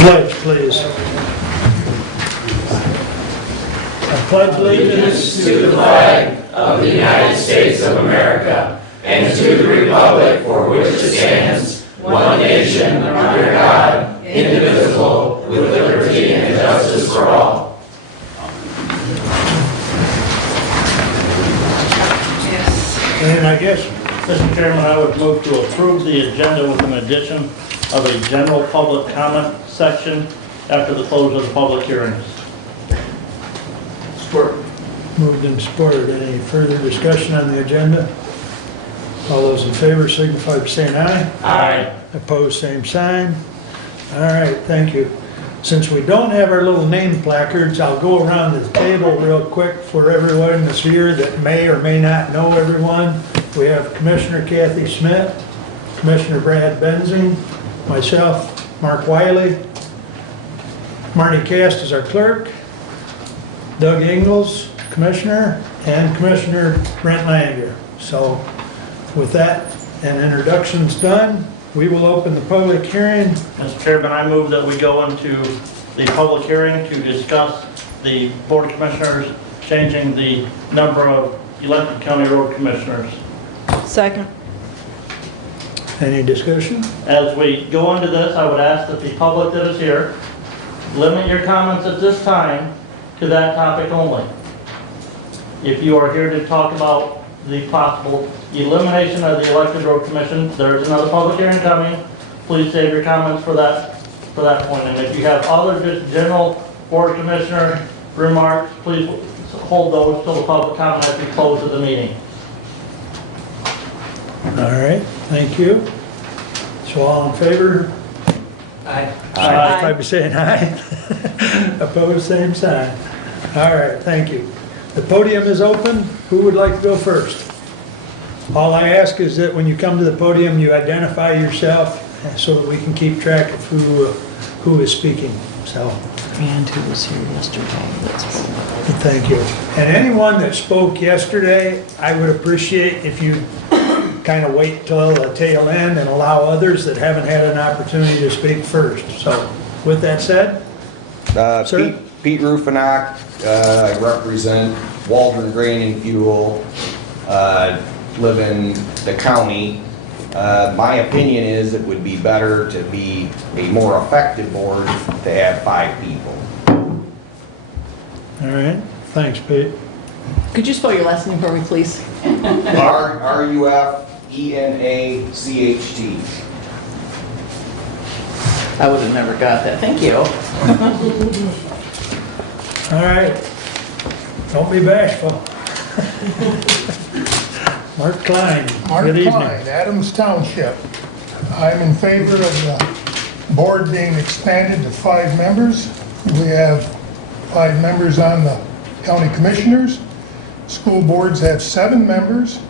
Pledge, please. I pledge Allegiance to the flag of the United States of America and to the republic for which it stands, one nation, under God, indivisible, with liberty and justice for all. And I guess, Mr. Chairman, I would move to approve the agenda with an addition of a general public comment section after the close of the public hearings. Support. moved and supported. Any further discussion on the agenda? All those in favor signify by saying aye. Aye. Opposed, same sign. All right, thank you. Since we don't have our little name placards, I'll go around the table real quick for everyone that's here that may or may not know everyone. We have Commissioner Kathy Smith, Commissioner Brad Benzing, myself, Mark Wiley, Marty Cast is our clerk, Doug Ingalls, Commissioner, and Commissioner Brent Langer. So with that and introductions done, we will open the public hearing. Mr. Chairman, I move that we go into the public hearing to discuss the Board of Commissioners changing the number of elected county road commissioners. Second. Any discussion? As we go into this, I would ask that the public that is here limit your comments at this time to that topic only. If you are here to talk about the possible elimination of the elected road commission, there is another public hearing coming. Please save your comments for that point. And if you have other just general board commissioner remarks, please hold those till the public comment at the close of the meeting. All right, thank you. So all in favor? Aye. Signify by saying aye. Opposed, same sign. All right, thank you. The podium is open. Who would like to go first? All I ask is that when you come to the podium, you identify yourself so that we can keep track of who is speaking. So, And who was here yesterday? thank you. And anyone that spoke yesterday, I would appreciate if you kind of wait till the tail end and allow others that haven't had an opportunity to speak first. So, with that said, Sir? Pete Rufinock, I represent Waldron Grain and Fuel, live in the county. My opinion is it would be better to be a more effective board to have 5 people. all right, thanks, Pete. Could you spell your last name for me, please? Rufenacht. I would have never got that. Thank you. All right, don't be bashful. Mark Klein, Mark good evening. Klein, Adams Township. I'm in favor of the board being expanded to 5 members. We have 5 members on the county commissioners. School boards have 7 members.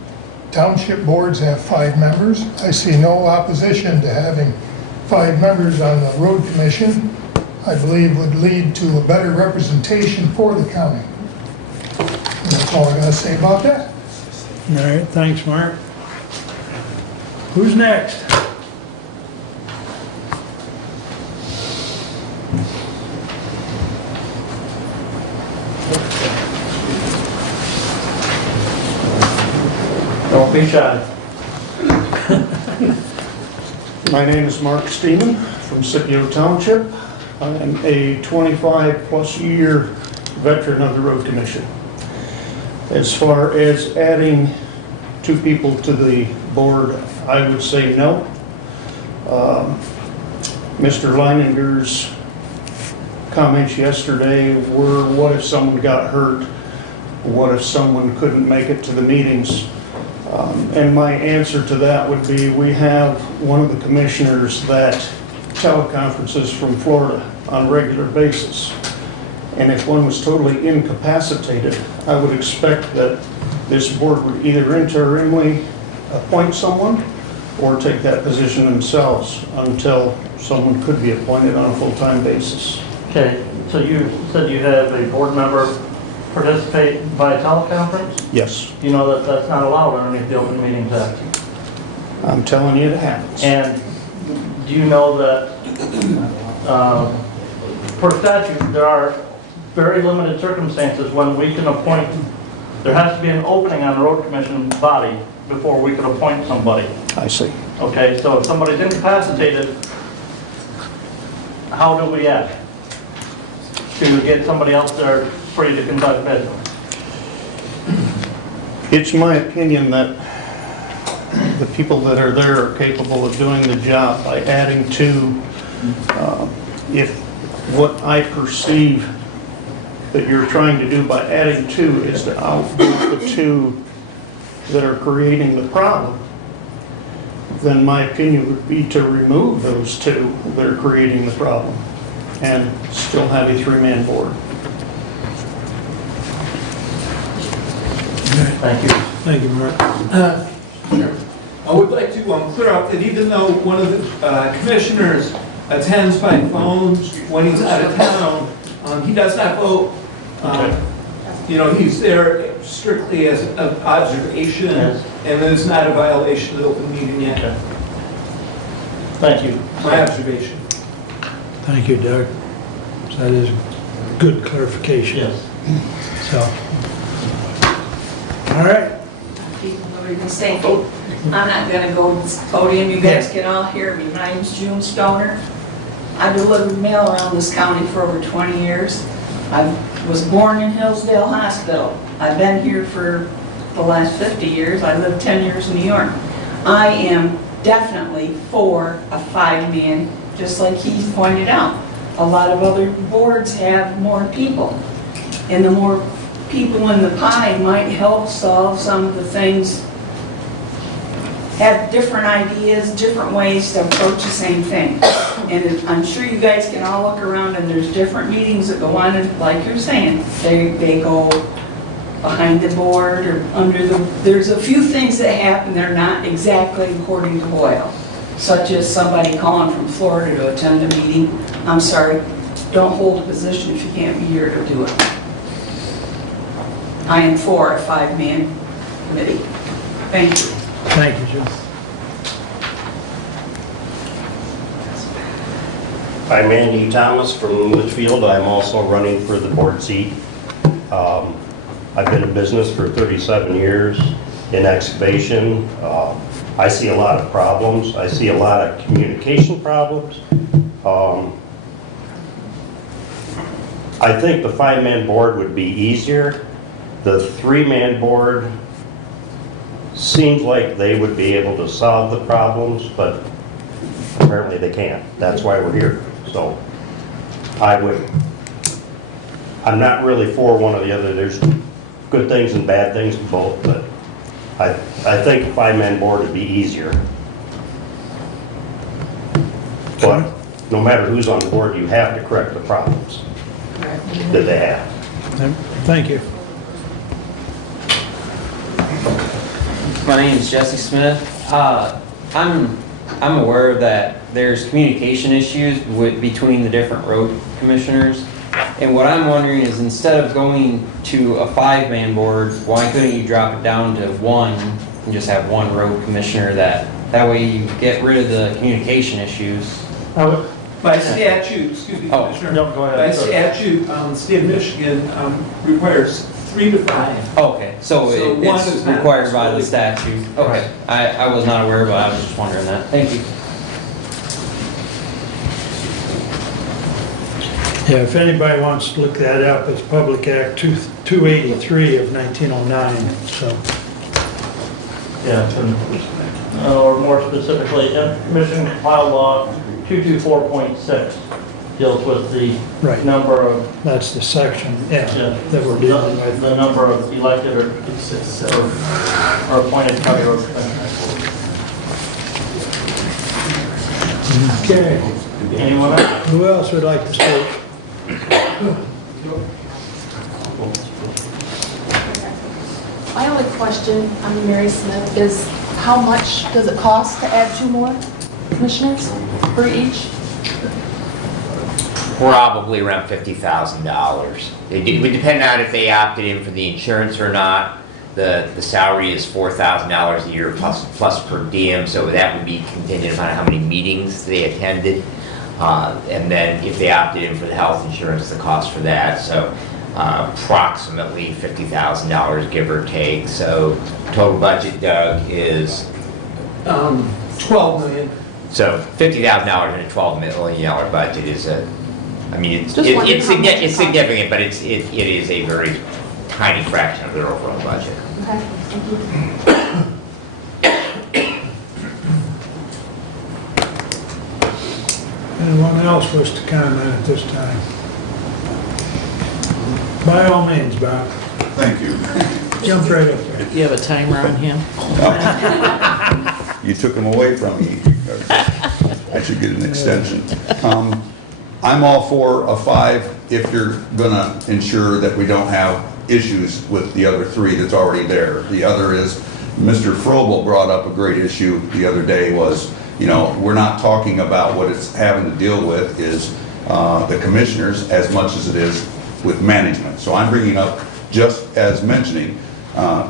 Township boards have 5 members. I see no opposition to having 5 members on the road commission. I believe would lead to a better representation for the county. And that's all I gotta say about that. All right, thanks, Mark. Who's next? Don't be shy. My name is Mark Steeman from Scipio Township. I'm a 25-plus year veteran of the Road Commission. As far as adding 2 people to the board, I would say no. Mr. Leininger's comments yesterday were, what if someone got hurt? What if someone couldn't make it to the meetings? And my answer to that would be, we have one of the commissioners that teleconferences from Florida on a regular basis. And if one was totally incapacitated, I would expect that this board would either interimly appoint someone or take that position themselves until someone could be appointed on a full-time basis. Okay, so you said you have a board member participate by teleconference? Yes, You know that that's not allowed underneath the Open Meetings Act. I'm telling you it happens. And do you know that Per statute, there are very limited circumstances when we can appoint, there has to be an opening on the road commission body before we can appoint somebody. I see. Okay, so if somebody's incapacitated, how do we act to get somebody else there free to conduct business? It's my opinion that the people that are there are capable of doing the job by adding to, if what I perceive that you're trying to do by adding to is to outvote the two that are creating the problem, then my opinion would be to remove those two that are creating the problem and still have a three-man board. Thank you. Thank you, Mark. I would like to clear up that even though one of the commissioners attends by phone when he's out of town, he does not vote. You know, he's there strictly as an observation, Yes. and it's not a violation of the Open Meeting Act. Okay. Thank you. My observation. Thank you, Doug. So that is good clarification. Yes. So, all right. Thank you. I'm not gonna go to this podium, you guys can all hear me. My name's June Stoner. I delivered mail around this county for over 20 years. I was born in Hillsdale Hospital. I've been here for the last 50 years. I lived 10 years in New York. I am definitely for a 5-man, just like he pointed out. A lot of other boards have more people, and the more people in the pie might help solve some of the things, have different ideas, different ways to approach the same thing. And I'm sure you guys can all look around and there's different meetings that go on, and like you're saying, they go behind the board or under the, there's a few things that happen that are not exactly according to Hoyle, such as somebody calling from Florida to attend a meeting. I'm sorry, don't hold a position if you can't be here to do it. I am for a 5-man committee. Thank you. Thank you, Jim. I'm Andy Thomas from Litchfield. I'm also running for the board seat. I've been in business for 37 years in excavation. I see a lot of problems. I see a lot of communication problems. I think the 5-man board would be easier. The 3-man board seems like they would be able to solve the problems, but apparently they can't. That's why we're here. So I'm not really for one or the other. There's good things and bad things to both, but I think a 5-man board would be easier. But no matter who's on the board, you have to correct the problems that they have. Thank you. My name is Jesse Smith. I'm aware that there's communication issues between the different road commissioners. And what I'm wondering is, instead of going to a 5-man board, why couldn't you drop it down to 1 and just have 1 road commissioner? That way you get rid of the communication issues. By statute, excuse me, Oh, Commissioner. no, go ahead, By sir. statute, the state of Michigan requires 3 to 5. Okay, so So one it's is not required by the really- statute. Okay, I was not aware, but I was just wondering that. Thank you. Yeah, if anybody wants to look that up, it's Public Act 283 of 1909, so. Yeah, or more specifically, Commission Compiled Law 224.6 deals with the Right. number of, That's the section, yeah, yeah, that we're dealing with. the number of elected or appointed county road commissioners. Okay, Anyone else? who else would like to speak? My only question, I'm Mary Smith, is how much does it cost to add 2 more commissioners for each? Probably around $50,000. It would depend on if they opted in for the insurance or not. The salary is $4,000 a year plus per diem, so that would be contingent upon how many meetings they attended. And then if they opted in for the health insurance, the cost for that, so approximately $50,000, give or take. So total budget, Doug, is 12 million. so $50,000 in a $12 million budget is I mean, it's Just wondering how much it it's costs. significant, but it is a very tiny fraction of their overall budget. Okay, thank you. Anyone else wish to comment at this time? By all means, Bob, Thank you. jump right up there. You have a timer on him? You took them away from me. I should get an extension. I'm all for a 5 if you're gonna ensure that we don't have issues with the other 3 that's already there. The other is, Mr. Frobel brought up a great issue the other day was, you know, we're not talking about what it's having to deal with is the commissioners as much as it is with management. So I'm bringing up, just as mentioning,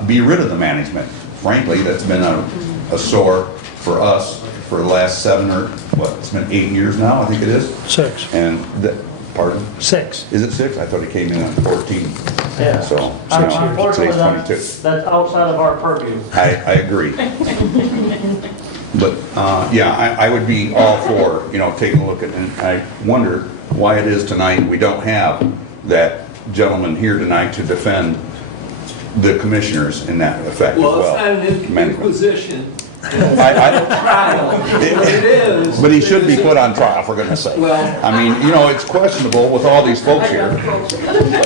be rid of the management. Frankly, that's been a sore for us for the last 7 or, what, it's been 8 years now, I think it is. 6. And, pardon? 6. Is it 6? I thought it came in on 14. Yeah. So, Unfortunately, today's 22. that's outside of our purview. I agree. But, yeah, I would be all for, you know, taking a look at, and I wonder why it is tonight we don't have that gentleman here tonight to defend the commissioners in that effect as well. Well, it's not an Management. inquisition. I- What it is. But he should be put on trial, for goodness sake. Well- I mean, you know, it's questionable with all these folks here.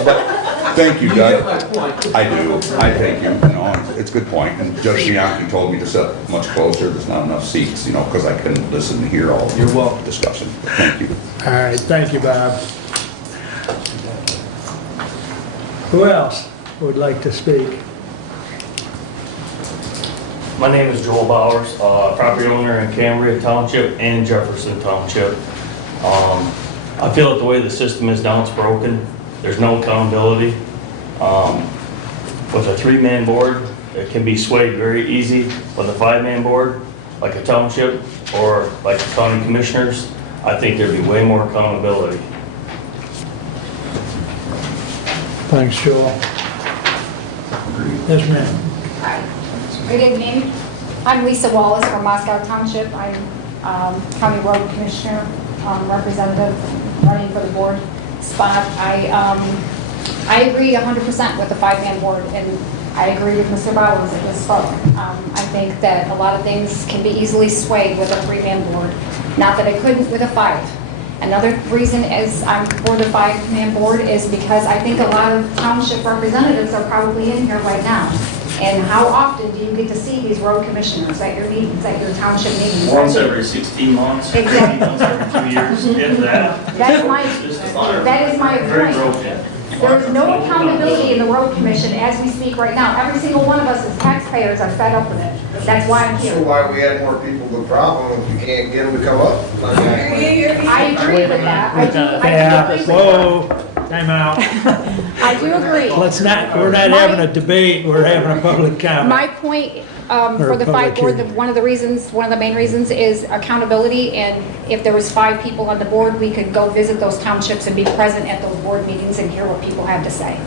But, thank you, You get Doug. my point. I do, I thank you, you know, it's a good point. And Judge Bianchi told me to sit much closer, there's not enough seats, you know, because I couldn't listen and hear all You're the welcome. discussion. Thank you. All right, thank you, Bob. Who else would like to speak? My name is Joel Bowers, property owner in Cambria Township and Jefferson Township. I feel that the way the system is now, it's broken. There's no accountability. With a 3-man board, it can be swayed very easy. With a 5-man board, like a township or like the county commissioners, I think there'd be way more accountability. Thanks, Joel. Yes, ma'am. Hi. Good evening. I'm Lisa Wallace from Moscow Township. I'm County Road Commissioner, representative, running for the board spot. I agree 100% with the 5-man board, and I agree with Mr. Bowers that just spoke. I think that a lot of things can be easily swayed with a 3-man board. Not that I couldn't with a 5. Another reason is I'm for the 5-man board is because I think a lot of township representatives are probably in here right now. And how often do you get to see these road commissioners at your meetings, at your township meetings? Once every 16 months, maybe Exactly. once every 2 years, if that. That is my Very point. broken. There is no accountability in the road commission as we speak right now. Every single one of us as taxpayers are fed up with it. That's why I'm So here. why we had more people, the problem, if you can't get them to come up? I agree with that. I do Yeah, agree with whoa, time out. that. I do agree. Let's not, we're not having a debate, we're having a public comment. My point Or for the public 5 board, hearing. one of the main reasons is accountability. And if there was 5 people on the board, we could go visit those townships and be present at those board meetings and hear what people have to say.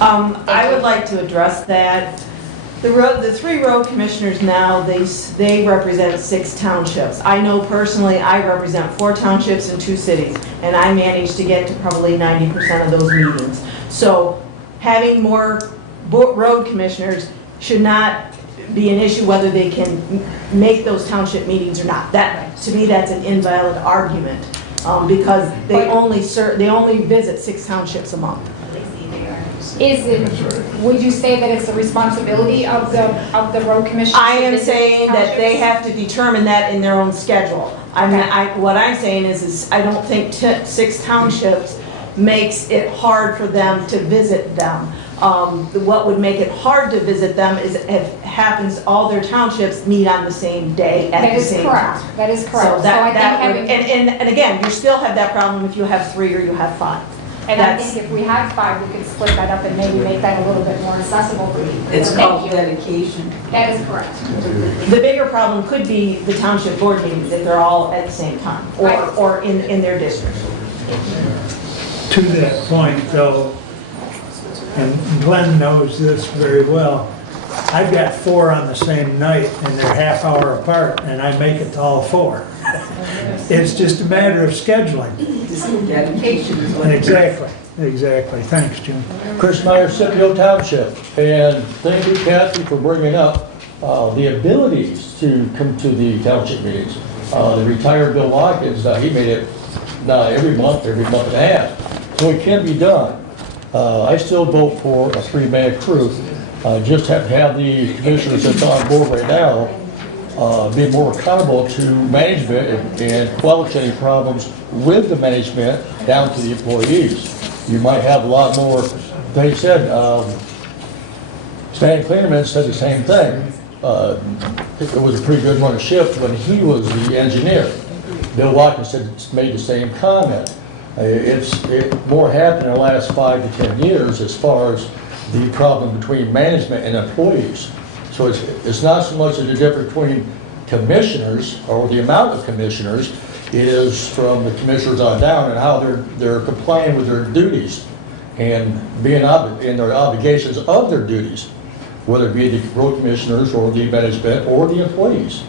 I would like to address that. The 3 road commissioners now, they represent 6 townships. I know personally, I represent 4 townships and 2 cities, and I managed to get to probably 90% of those meetings. So having more road commissioners should not be an issue whether they can make those township meetings or not. That, to me, that's an invalid argument, because they only visit 6 townships a month. Would you say that it's the responsibility of the road commission? I am saying that they have to determine that in their own schedule. What I'm saying is I don't think 6 townships makes it hard for them to visit them. What would make it hard to visit them is if happens all their townships meet on the same day at the same time. That is correct. So So I think that would, having, and again, you still have that problem if you have 3 or you have 5. And I That's- think if we had 5, we could split that up and maybe make that a little bit more accessible for people. It's Thank called you. dedication. That is correct. The bigger problem could be the township board meetings, if they're all at the same time, or in their district. To that point, though, and Glenn knows this very well, I've got 4 on the same night, and they're half hour apart, and I make it to all 4. It's just a matter of scheduling. Dedication is what it is. Exactly. Thanks, Jim. Chris Meyer, Scipio Township, and thank you, Kathy, for bringing up the abilities to come to the township meetings. The retired Bill Watkins, he made it every month and a half, so it can be done. I still vote for a 3-man crew. Just have to have the commissioners that's on board right now be more accountable to management and quell any problems with the management down to the employees. You might have a lot more, they said, Stan Clearman said the same thing. It was a pretty good run of shift when he was the engineer. Bill Watkins made the same comment. It's more happened in the last 5 to 10 years as far as the problem between management and employees. So it's not so much as a difference between commissioners or the amount of commissioners, it is from the commissioners on down and how they're complying with their duties and being in their obligations of their duties, whether it be the road commissioners or the management or the employees.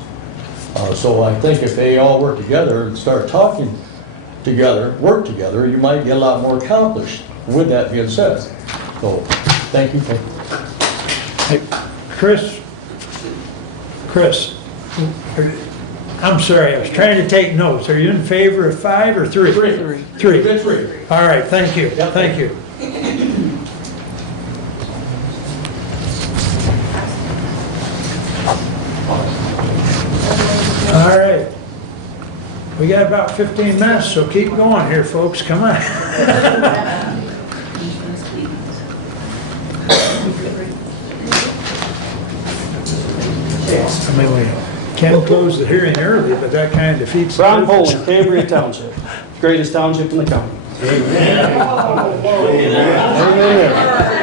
So I think if they all work together and start talking together, work together, you might get a lot more accomplished. With that being said, so thank you for. Hey, Chris, I'm sorry, I was trying to take notes. Are you in favor of 5 or 3? 3. 3. Good 3. All right, thank you. Thank you. All right. We got about 15 minutes, so keep going here, folks. Come on. I mean, we can close the hearing early, but that kind of defeats the Ron purpose. Poland, Cambria Township, greatest township in the county.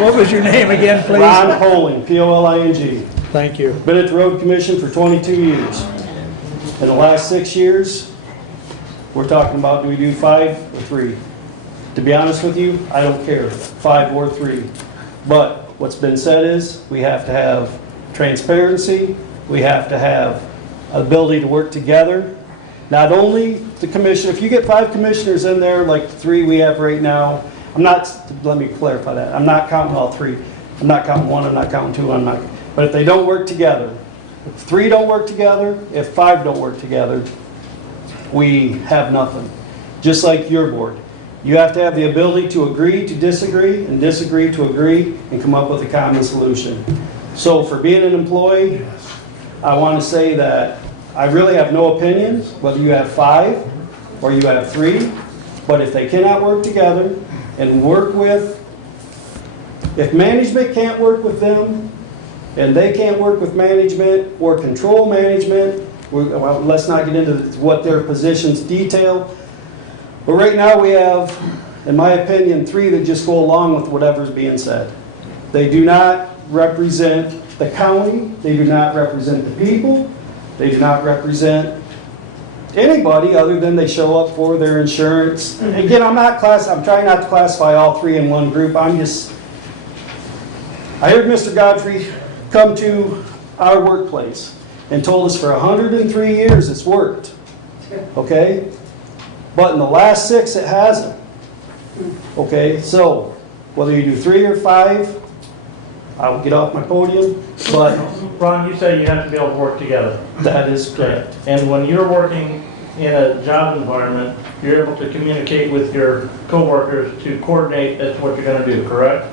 What was your name again, please? Ron Poling, P-O-L-I-N-G. Thank you. Been at the road commission for 22 years. In the last 6 years, we're talking about, do we do 5 or 3? To be honest with you, I don't care, 5 or 3. But what's been said is, we have to have transparency, we have to have ability to work together. Not only the commission, if you get 5 commissioners in there, like the 3 we have right now, let me clarify that, I'm not counting all 3. I'm not counting 1, I'm not counting 2, but if they don't work together, if 3 don't work together, if 5 don't work together, we have nothing. Just like your board. You have to have the ability to agree to disagree and disagree to agree and come up with a common solution. So for being an employee, I want to say that I really have no opinion whether you have 5 or you have 3, but if they cannot work together and work with, if management can't work with them and they can't work with management or control management, well, let's not get into what their positions detail. But right now we have, in my opinion, 3 that just go along with whatever's being said. They do not represent the county. They do not represent the people. They do not represent anybody other than they show up for their insurance. Again, I'm trying not to classify all 3 in one group. I heard Mr. Godfrey come to our workplace and told us for 103 years it's worked. Okay? But in the last 6, it hasn't. Okay? So, whether you do 3 or 5, I will get off my podium, but Ron, you say you have to be able to work together. that is correct. And when you're working in a job environment, you're able to communicate with your coworkers to coordinate as to what you're going to do, correct?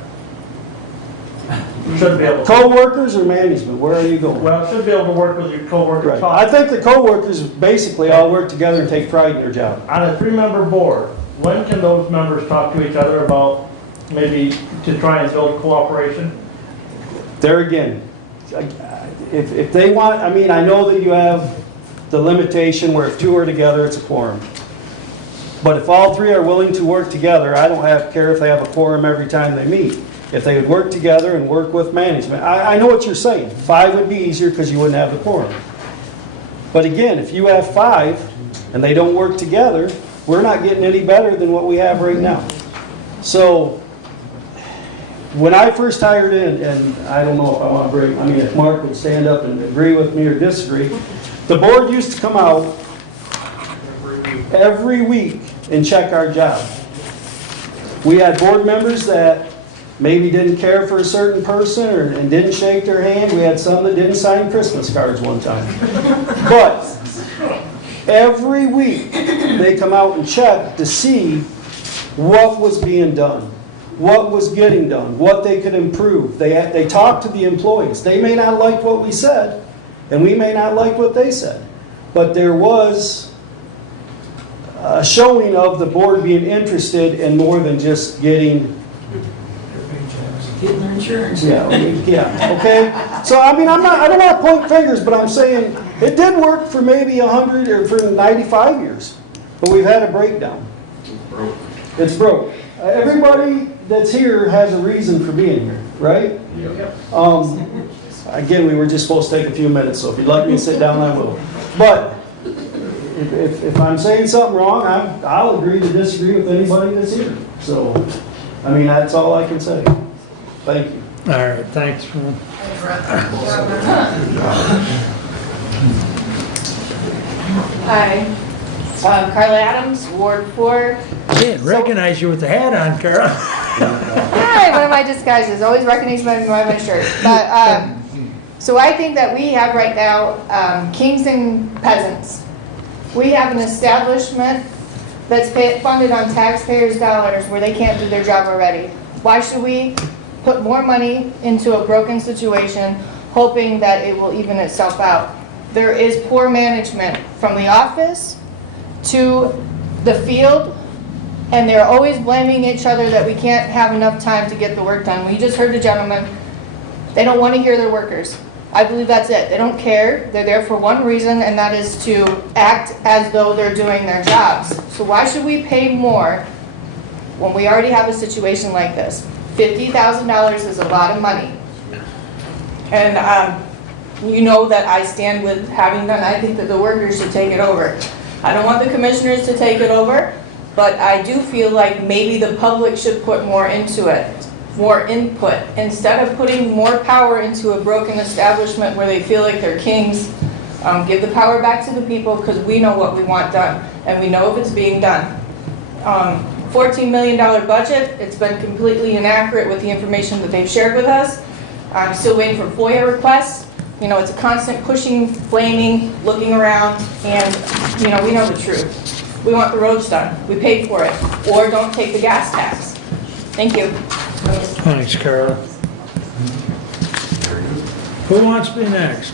Should be able to. Co-workers or management, where are you going? Well, should be able to work with your coworkers. Right. I think the co-workers basically all work together and take pride in their job. On a 3-member board, when can those members talk to each other about maybe to try and build cooperation? There again, if they want, I know that you have the limitation where if 2 are together, it's a quorum. But if all three are willing to work together, I don't care if they have a quorum every time they meet. If they would work together and work with management. I know what you're saying. 5 would be easier because you wouldn't have the quorum. But again, if you have 5 and they don't work together, we're not getting any better than what we have right now. So when I first hired in, and I don't know if I want to bring, I mean, if Mark would stand up and agree with me or disagree, the board used to come out every week and check our job. We had board members that maybe didn't care for a certain person and didn't shake their hand. We had some that didn't sign Christmas cards one time. But every week they come out and check to see what was being done, what was getting done, what they could improve. They talked to the employees. They may not like what we said, and we may not like what they said. But there was a showing of the board being interested in more than just getting Getting their insurance. yeah, okay? So, I mean, I don't want to point fingers, but I'm saying it did work for maybe 100 or for 95 years. But we've had a breakdown. It's broke. Everybody that's here has a reason for being here, right? Again, we were just supposed to take a few minutes, so if you'd like me to sit down, I will. But if I'm saying something wrong, I'll agree to disagree with anybody that's here. So, I mean, that's all I can say. Thank you. All right, thanks. Hi, Carla Adams, Ward 4. Didn't recognize you with the hat on, Carol. Hi, one of my disguises, always recognize me by my shirt. But, so I think that we have right now kings and peasants. We have an establishment that's funded on taxpayers' dollars where they can't do their job already. Why should we put more money into a broken situation, hoping that it will even itself out? There is poor management from the office to the field, and they're always blaming each other that we can't have enough time to get the work done. We just heard the gentleman, they don't want to hear their workers. I believe that's it. They don't care. They're there for one reason, and that is to act as though they're doing their jobs. So why should we pay more when we already have a situation like this? $50,000 is a lot of money. And you know that I stand with having done, I think that the workers should take it over. I don't want the commissioners to take it over, but I do feel like maybe the public should put more into it, more input. Instead of putting more power into a broken establishment where they feel like they're kings, give the power back to the people because we know what we want done and we know if it's being done. $14 million budget, it's been completely inaccurate with the information that they've shared with us. I'm still waiting for FOIA requests. You know, it's a constant pushing, blaming, looking around, and, you know, we know the truth. We want the roads done. We paid for it. Or don't take the gas tax. Thank you. Thanks, Carla. Who wants to be next?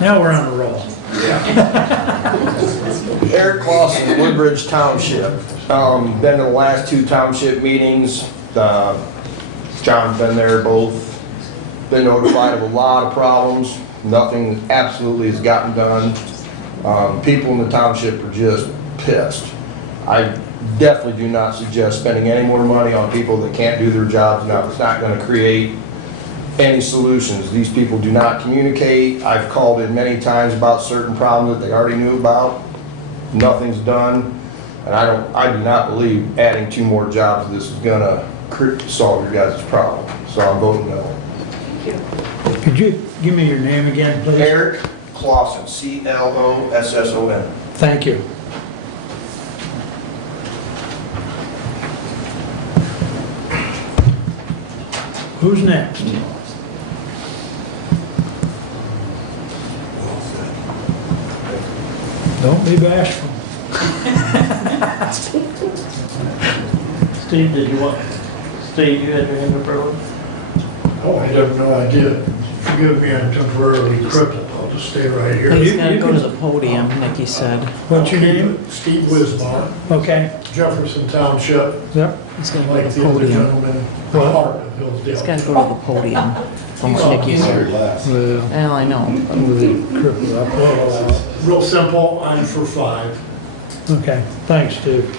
Now we're on a roll. Eric Clausen, Woodbridge Township. Been to the last 2 township meetings. John's been there both. Been notified of a lot of problems. Nothing absolutely has gotten done. People in the township are just pissed. I definitely do not suggest spending any more money on people that can't do their jobs now. It's not going to create any solutions. These people do not communicate. I've called in many times about certain problems that they already knew about. Nothing's done. And I do not believe adding 2 more jobs to this is going to solve your guys' problem. So I'm voting no. Could you give me your name again, please? Eric Clausen, C-L-O-S-S-O-N. Thank you. Who's next? Don't be bashful. Steve, did you want, Steve, you had your hand up earlier? Oh, I have no idea. Forgive me, I'm temporarily crippled. I'll just stay right here. He's gonna go to the podium, like he said. What's your name? Steve Wisbaum, Okay. Jefferson Township, Yep. He's gonna go like to the the other podium. gentleman, part of He's Hillsdale. gotta go to the podium, from what Nikki said. Well, I know. Real simple, I'm for 5. Okay, thanks, Steve.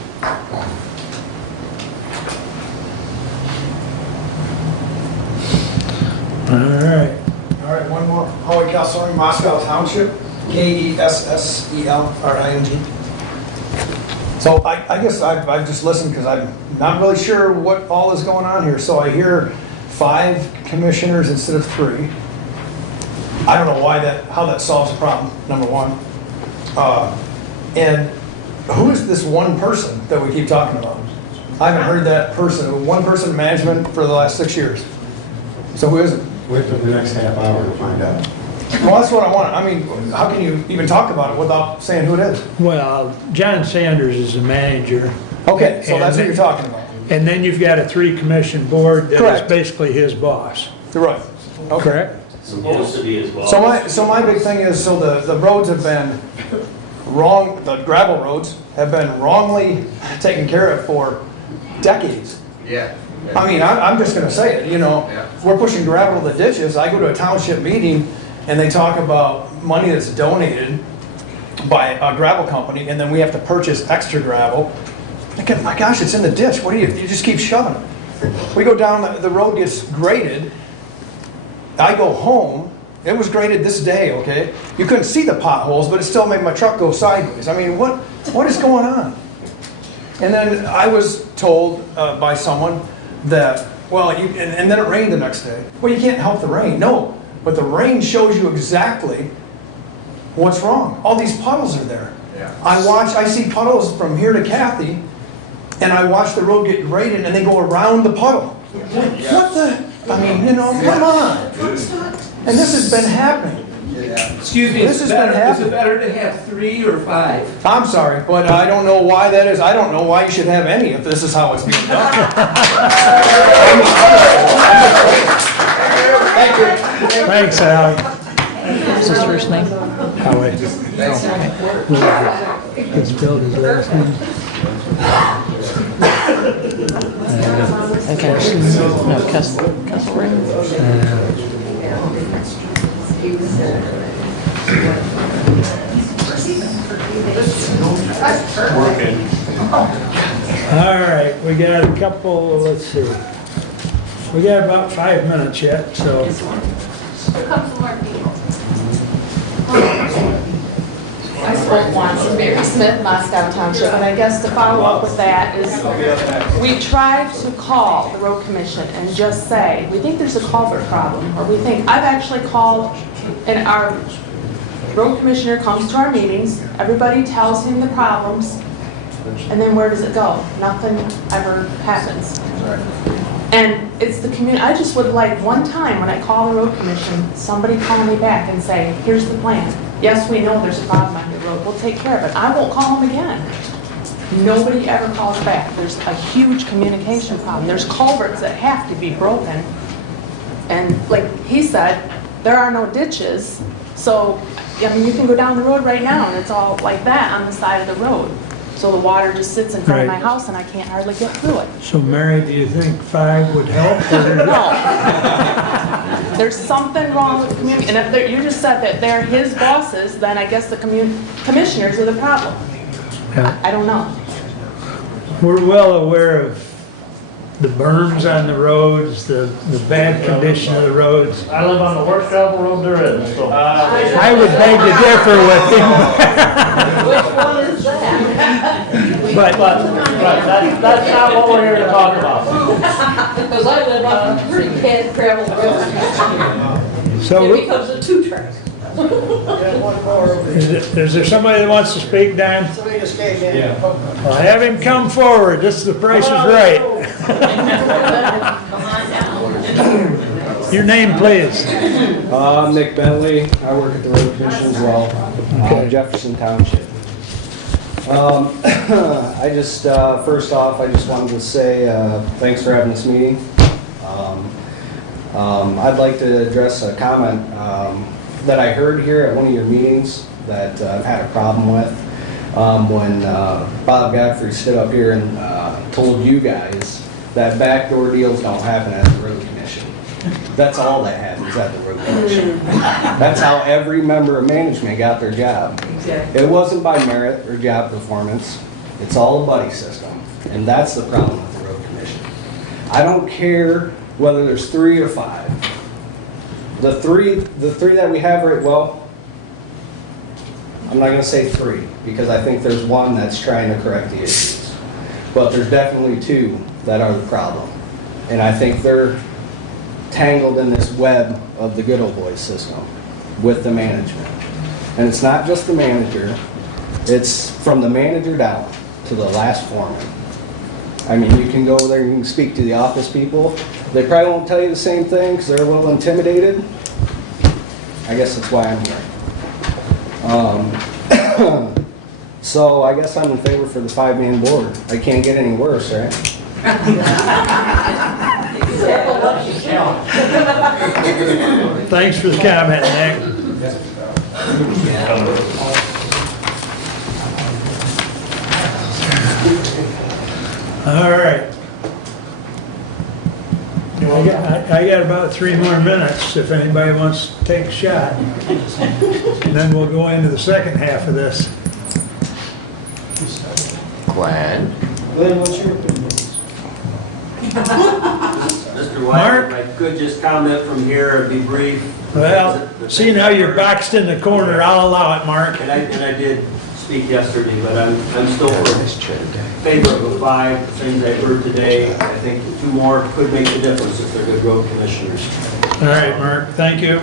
All right. All right, one more. Howie Calsori, Moscow Township, Kesselsering. So I guess I've just listened because I'm not really sure what all is going on here. So I hear 5 commissioners instead of 3. I don't know how that solves the problem, number one. And who is this one person that we keep talking about? I haven't heard that person, one person in management for the last 6 years. So who is it? Wait till the next half hour to find out. Well, that's what I want. I mean, how can you even talk about it without saying who it is? Well, John Sanders is the manager. Okay, so that's what you're talking about. And then you've got a 3-commission board that is Correct. basically his boss. Right. Okay. Correct? Supposed to be as well. So my big thing is, so the roads have been wrong, the gravel roads have been wrongly taken care of for decades. Yeah. I mean, I'm just gonna say it, we're pushing gravel to the ditches. I go to a township meeting and they talk about money that's donated by a gravel company and then we have to purchase extra gravel. I go, my gosh, it's in the ditch. What do you just keep shoving it? We go down, the road gets graded. I go home, it was graded this day, okay? You couldn't see the potholes, but it still made my truck go sideways. I mean, what is going on? And then I was told by someone that, well, and then it rained the next day. Well, you can't help the rain. No, but the rain shows you exactly what's wrong. All these puddles are there. Yeah. I see puddles from here to Kathy, and I watch the road get graded, and they go around the puddle. What the? I mean, come on. And this has been happening. Excuse me, This has been happening. is it better to have 3 or 5? I'm sorry, but I don't know why that is. I don't know why you should have any if this is how it's being done. Thank you. Thanks, Al. What's his first name? Howie. It's spelled his last name. Kesselring. Working. All right, we got a couple, let's see. We got about 5 minutes yet, so. I spoke once to Mary Smith, Moscow Township, and I guess to follow up with that is, we tried to call the road commission and just say, we think there's a culvert problem, or I've actually called, and our road commissioner comes to our meetings, everybody tells him the problems, and then where does it go? Nothing ever happens. And it's the community, I just would like one time when I call the road commission, somebody call me back and say, here's the plan. Yes, we know there's a problem on your road, we'll take care of it. I won't call them again. Nobody ever calls back. There's a huge communication problem. There's culverts that have to be broken. And like he said, there are no ditches. So, I mean, you can go down the road right now and it's all like that on the side of the road. So the water just sits in front of my Right. house and I can't hardly get through it. So Mary, do you think 5 would help? No. There's something wrong with the community. And if you just said that they're his bosses, then I guess the commissioners are the problem. Yeah. I don't know. We're well aware of the berms on the roads, the bad condition of the roads. I live on the worst gravel road there is, so. I would beg to differ with him. Which one is that? But That's not what we're here to talk about. Because I live on a pretty bad gravel road. So- It becomes a 2-track. Is there somebody that wants to speak, Don? Somebody just came in. Well, have him come forward. This is the price is right. Come on down. Your name, please. I'm Nick Bentley. I work at the road commission as well, Jefferson Township. I just, first off, I just wanted to say thanks for having this meeting. I'd like to address a comment that I heard here at one of your meetings that I've had a problem with. When Bob Godfrey stood up here and told you guys that backdoor deals don't happen at the road commission. That's all that happens at the road commission. That's how every member of management got their job. Exactly. It wasn't by merit or job performance. It's all a buddy system. And that's the problem with the road commission. I don't care whether there's 3 or 5. The three that we have right, well, I'm not gonna say 3, because I think there's one that's trying to correct the issues. But there's definitely 2 that are the problem. And I think they're tangled in this web of the good old boys system with the management. And it's not just the manager, it's from the manager down to the last foreman. I mean, you can go there and you can speak to the office people. They probably won't tell you the same thing because they're a little intimidated. I guess that's why I'm here. So I guess I'm in favor for the 5-man board. I can't get any worse, right? Thanks for the comment, Nick. All right. I got about 3 more minutes if anybody wants to take a shot. And then we'll go into the second half of this. Glenn? Glenn, what's your opinion? Mr. Mark? White, if I could just comment from here and be brief. Well, seeing how you're boxed in the corner, I'll allow it, Mark. And I did speak yesterday, but I'm still in favor of the 5 things I heard today. I think 2 more could make a difference if they're good road commissioners. All right, Mark, thank you.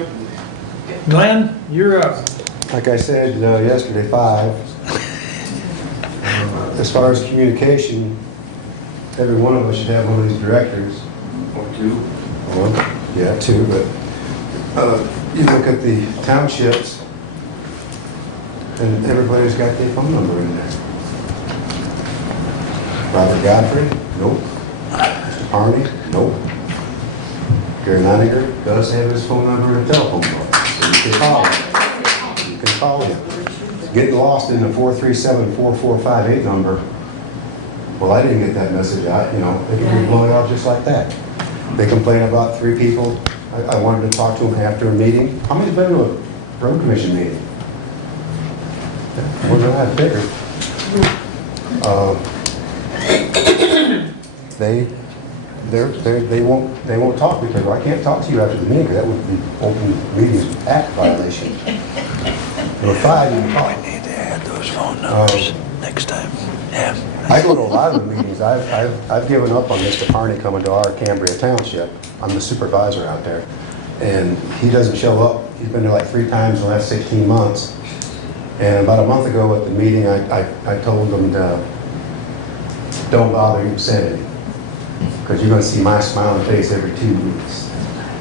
Glenn, you're up. Like I said, yesterday, 5. As far as communication, every one of us should have one of these directors. Or 2. One, yeah, 2, but you look at the townships, and everybody's got their phone number in there. Robert Godfrey? Nope. Mr. Parney? Nope. Gary Leininger does have his phone number and telephone number, so you can call him. You can call him. Getting lost in the 437-4458 number, well, I didn't get that message. It could be blowing out just like that. They complain about 3 people. I wanted to talk to them after a meeting. How many's been to a road commission meeting? More than I figured. They won't talk because I can't talk to you after the meeting because that would be Open Meetings Act violation. Number 5, you can call. I need to add those phone numbers next time. Yeah. I go to a lot of the meetings. I've given up on Mr. Parney coming to our Cambria Township. I'm the supervisor out there. And he doesn't show up. He's been there like 3 times in the last 16 months. And about a month ago at the meeting, I told him to don't bother even sending him. Because you're going to see my smiling face every 2 weeks.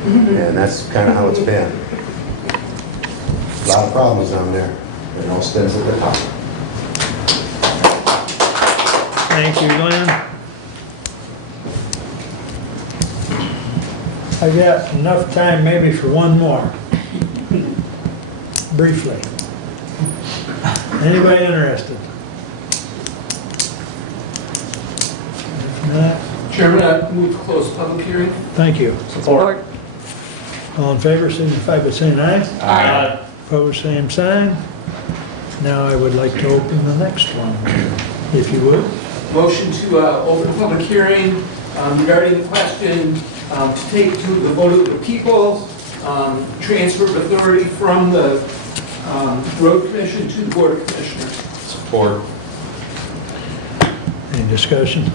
And that's kind of how it's been. A lot of problems down there. And all stems at the top. Thank you, Glenn. I got enough time maybe for one more. Briefly. Anybody interested? If not, Chairman, I move to close public hearing. thank you. Support. All in favor, signify by saying aye. Aye. Opposed, same sign. Now I would like to open the next one, if you would. Motion to open public hearing regarding the question to take to the vote of the people, transfer of authority from the road commission to the board of commissioners. Support. Any discussion?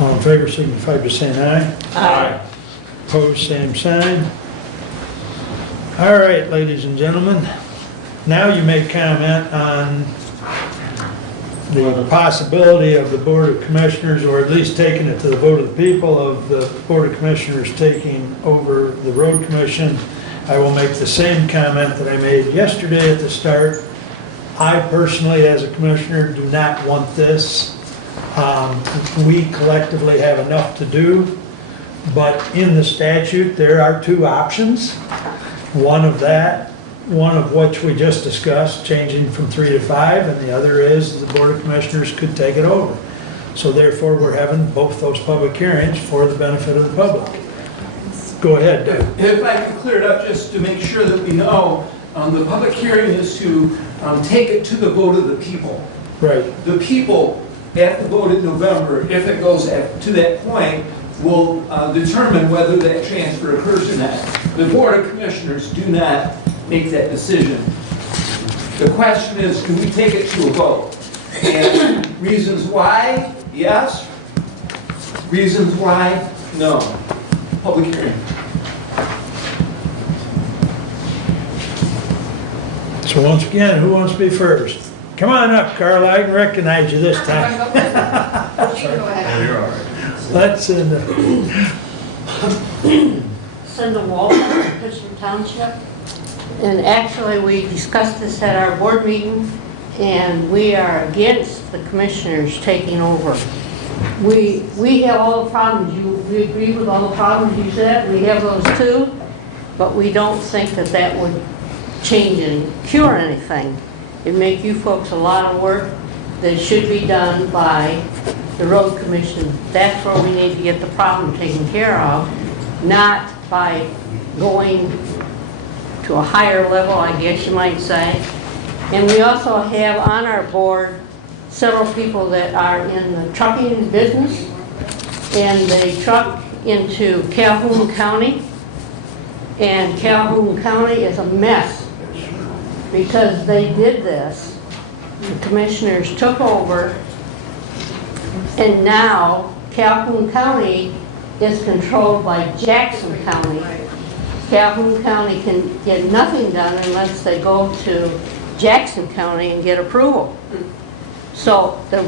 All in favor, signify by saying aye. Aye. Opposed, same sign. All right, ladies and gentlemen, now you may comment on the possibility of the Board of Commissioners, or at least taking it to the vote of the people, of the Board of Commissioners taking over the Road Commission. I will make the same comment that I made yesterday at the start. I personally, as a commissioner, do not want this. We collectively have enough to do, but in the statute, there are 2 options. One of which we just discussed, changing from 3 to 5, and the other is the Board of Commissioners could take it over. So therefore, we're having both those public hearings for the benefit of the public. Go ahead, Doug. If I could clear it up just to make sure that we know, The public hearing is to take it to the vote of the people. Right. The people, at the vote in November, if it goes to that point, will determine whether that transfer occurs or not. The Board of Commissioners do not make that decision. The question is, can we take it to a vote? And reasons why, yes. Reasons why, no. Public hearing. So once again, who wants to be first? Come on up, Carla, I can recognize you this time. You can go ahead. You're all right. Let's, Cinda Walter, Christian Township. And actually, we discussed this at our board meeting, and we are against the commissioners taking over. We have all the problems, we agree with all the problems you said, we have those too, but we don't think that that would change and cure anything. It'd make you folks a lot of work that should be done by the road commission. That's where we need to get the problem taken care of, not by going to a higher level, I guess you might say. And we also have on our board several people that are in the trucking business, and they truck into Calhoun County, and Calhoun County is a mess because they did this. The commissioners took over, and now Calhoun County is controlled by Jackson County. Calhoun County can get nothing done unless they go to Jackson County and get approval. So the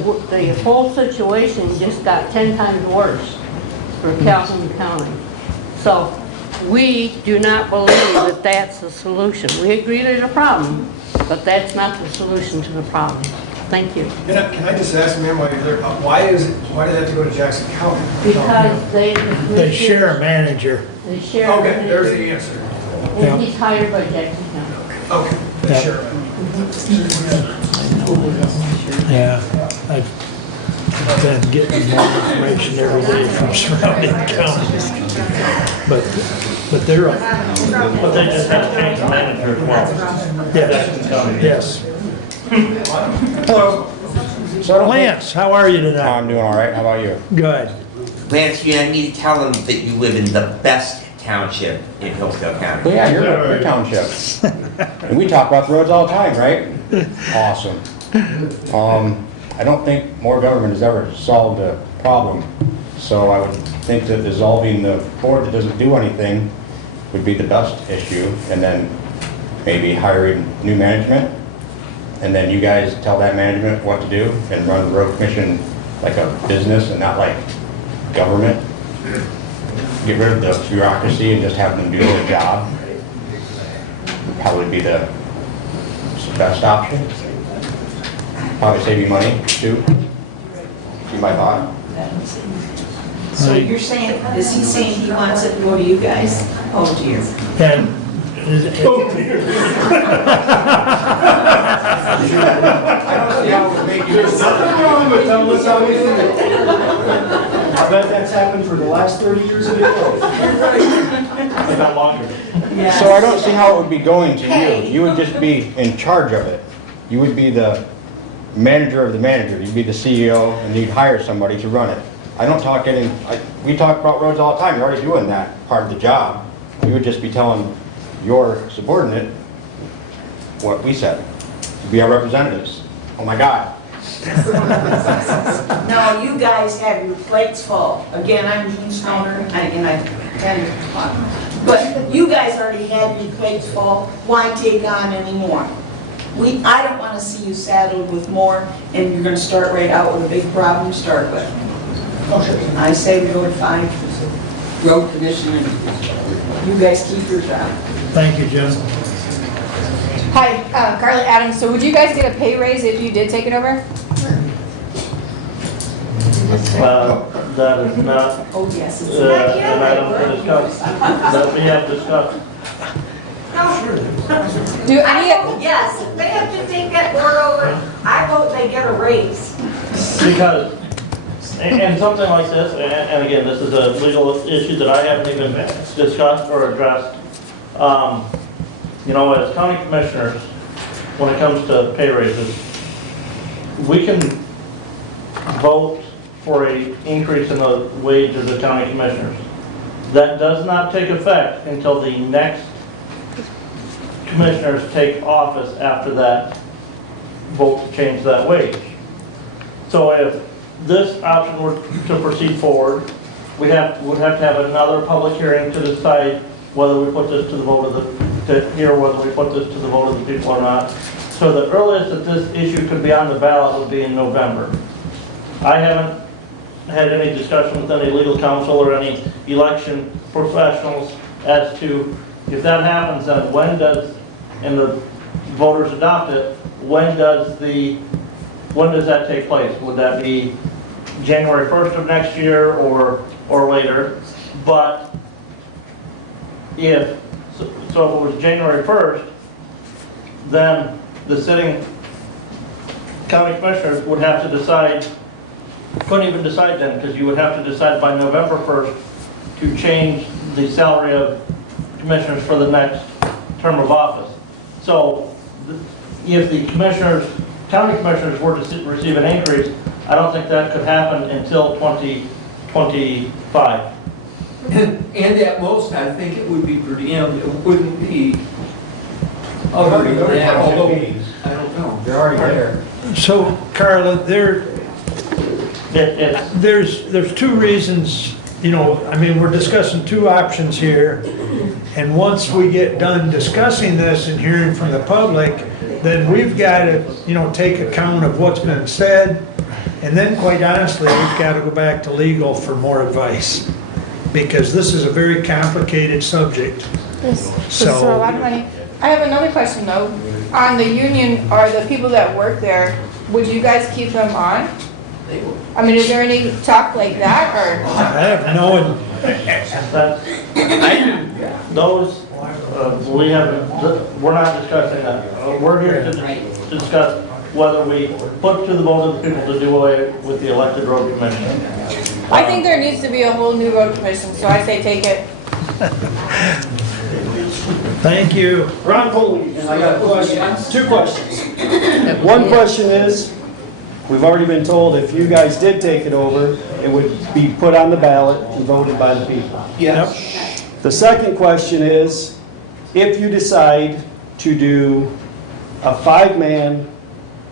whole situation just got 10 times worse for Calhoun County. So we do not believe that that's the solution. We agree there's a problem, but that's not the solution to the problem. Thank you. Can I just ask, ma'am, while you're there, why did they have to go to Jackson County? Because they share a manager. They share. Okay, there's the answer. And he's hired by Jackson County. Okay, they Yeah. share a manager. Yeah, I've been getting more information every day from surrounding counties. But they're, But they just have to change the manager as well. yes. Hello. Lance, how are you tonight? I'm doing all right. How about you? Good. Lance, you had me to tell them that you live in the best township in Hillsdale County. Well, yeah, you're township. And we talk about the roads all the time, right? Awesome. I don't think more government has ever solved a problem. So I would think that dissolving the board that doesn't do anything would be the best issue. And then maybe hiring new management. And then you guys tell that management what to do and run the road commission like a business and not like government. Get rid of the bureaucracy and just have them do their job. Probably be the best option. Probably save you money too. See my thought? So you're saying, is he saying he wants it to go to you guys? Oh dear. And Oh, dear. There's nothing wrong with telling us how we feel. I bet that's happened for the last 30 years of your life. Not longer. So I don't see how it would be going to you. You would just be in charge of it. You would be the manager of the manager. You'd be the CEO and you'd hire somebody to run it. I don't talk we talk about roads all the time. You're already doing that part of the job. You would just be telling your subordinate what we said. You'd be our representatives. Oh my God. No, you guys have your plates full. Again, I'm Jean Stoner, and I tend to talk. But you guys already had your plates full. Why take on any more? I don't want to see you saddled with more, and you're going to start right out with a big problem to start with. I say we go to 5, road commission, and you guys keep your job. thank you, Jim. Hi, Carly Adams. So would you guys get a pay raise if you did take it over? That is not Oh, yes. an item for discussion. That we have discussed. Do any Yes, if they have to take that board over, I vote they get a raise. Because, and something like this, and again, this is a legal issue that I haven't even discussed or addressed. You know, as county commissioners, when it comes to pay raises, we can vote for a increase in the wage of the county commissioners. That does not take effect until the next commissioners take office after that vote to change that wage. So if this option were to proceed forward, would have to have another public hearing to decide whether we put this to the vote of to hear whether we put this to the vote of the people or not. So the earliest that this issue could be on the ballot would be in November. I haven't had any discussion with any legal counsel or any election professionals as to if that happens, then when does, and the voters adopt it, when does that take place? Would that be January 1st of next year or later? But if it was January 1st, then the sitting county commissioners would have to decide, couldn't even decide then, because you would have to decide by November 1st to change the salary of commissioners for the next term of office. So if the county commissioners were to receive an increase, I don't think that could happen until 2025. And at most, I think it would be per diem, it wouldn't be other than that, although, I don't know. They're already there. So, Carla, there's two reasons, you know, I mean, we're discussing two options here. And once we get done discussing this and hearing from the public, then we've got to, you know, take account of what's been said. And then, quite honestly, we've got to go back to legal for more advice. Because this is a very complicated subject. This is a lot of money. I have another question though. On the union or the people that work there, would you guys keep them on? I mean, is there any talk like that or? I have no. We're not discussing that. We're here to discuss whether we put to the vote of the people to do away with the elected road commission. I think there needs to be a whole new road commission, so I say take it. Thank you. Ron Foley, and I got questions, two questions. One question is, we've already been told if you guys did take it over, it would be put on the ballot and voted by the people. Yes. The second question is, if you decide to do a 5-man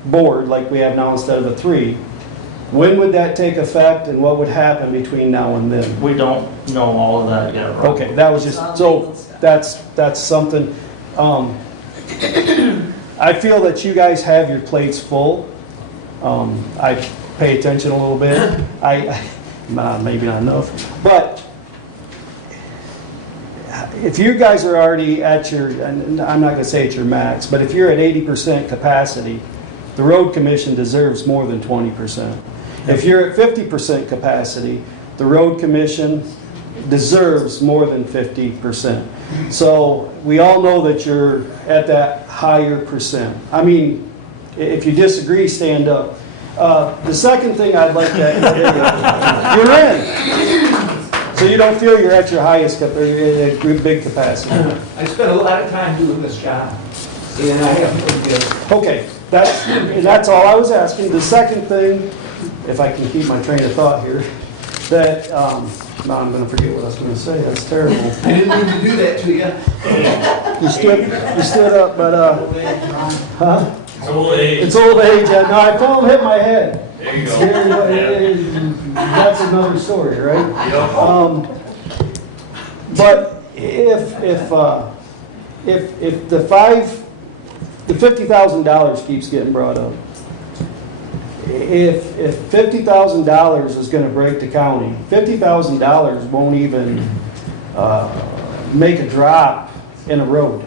board like we have now instead of a 3, when would that take effect and what would happen between now and then? We don't know all of that yet, right? Okay, that was just, so that's something. I feel that you guys have your plates full. I pay attention a little bit. Maybe not enough, but if you guys are already at your, and I'm not going to say at your max, but if you're at 80% capacity, the road commission deserves more than 20%. If you're at 50% capacity, the road commission deserves more than 50%. So we all know that you're at that higher percent. I mean, if you disagree, stand up. The second thing I'd like to, you're in. So you don't feel you're at your highest, big capacity. I spent a lot of time doing this job, and I have no idea. Okay, that's all I was asking. The second thing, if I can keep my train of thought here, that, now I'm going to forget what I was going to say. That's terrible. I didn't mean to do that to you. You stood up, but, huh? It's old age. It's old age. No, I fell and hit my head. There you go. That's another story, right? But if the $50,000 keeps getting brought up, if $50,000 is going to break the county, $50,000 won't even make a drop in a road.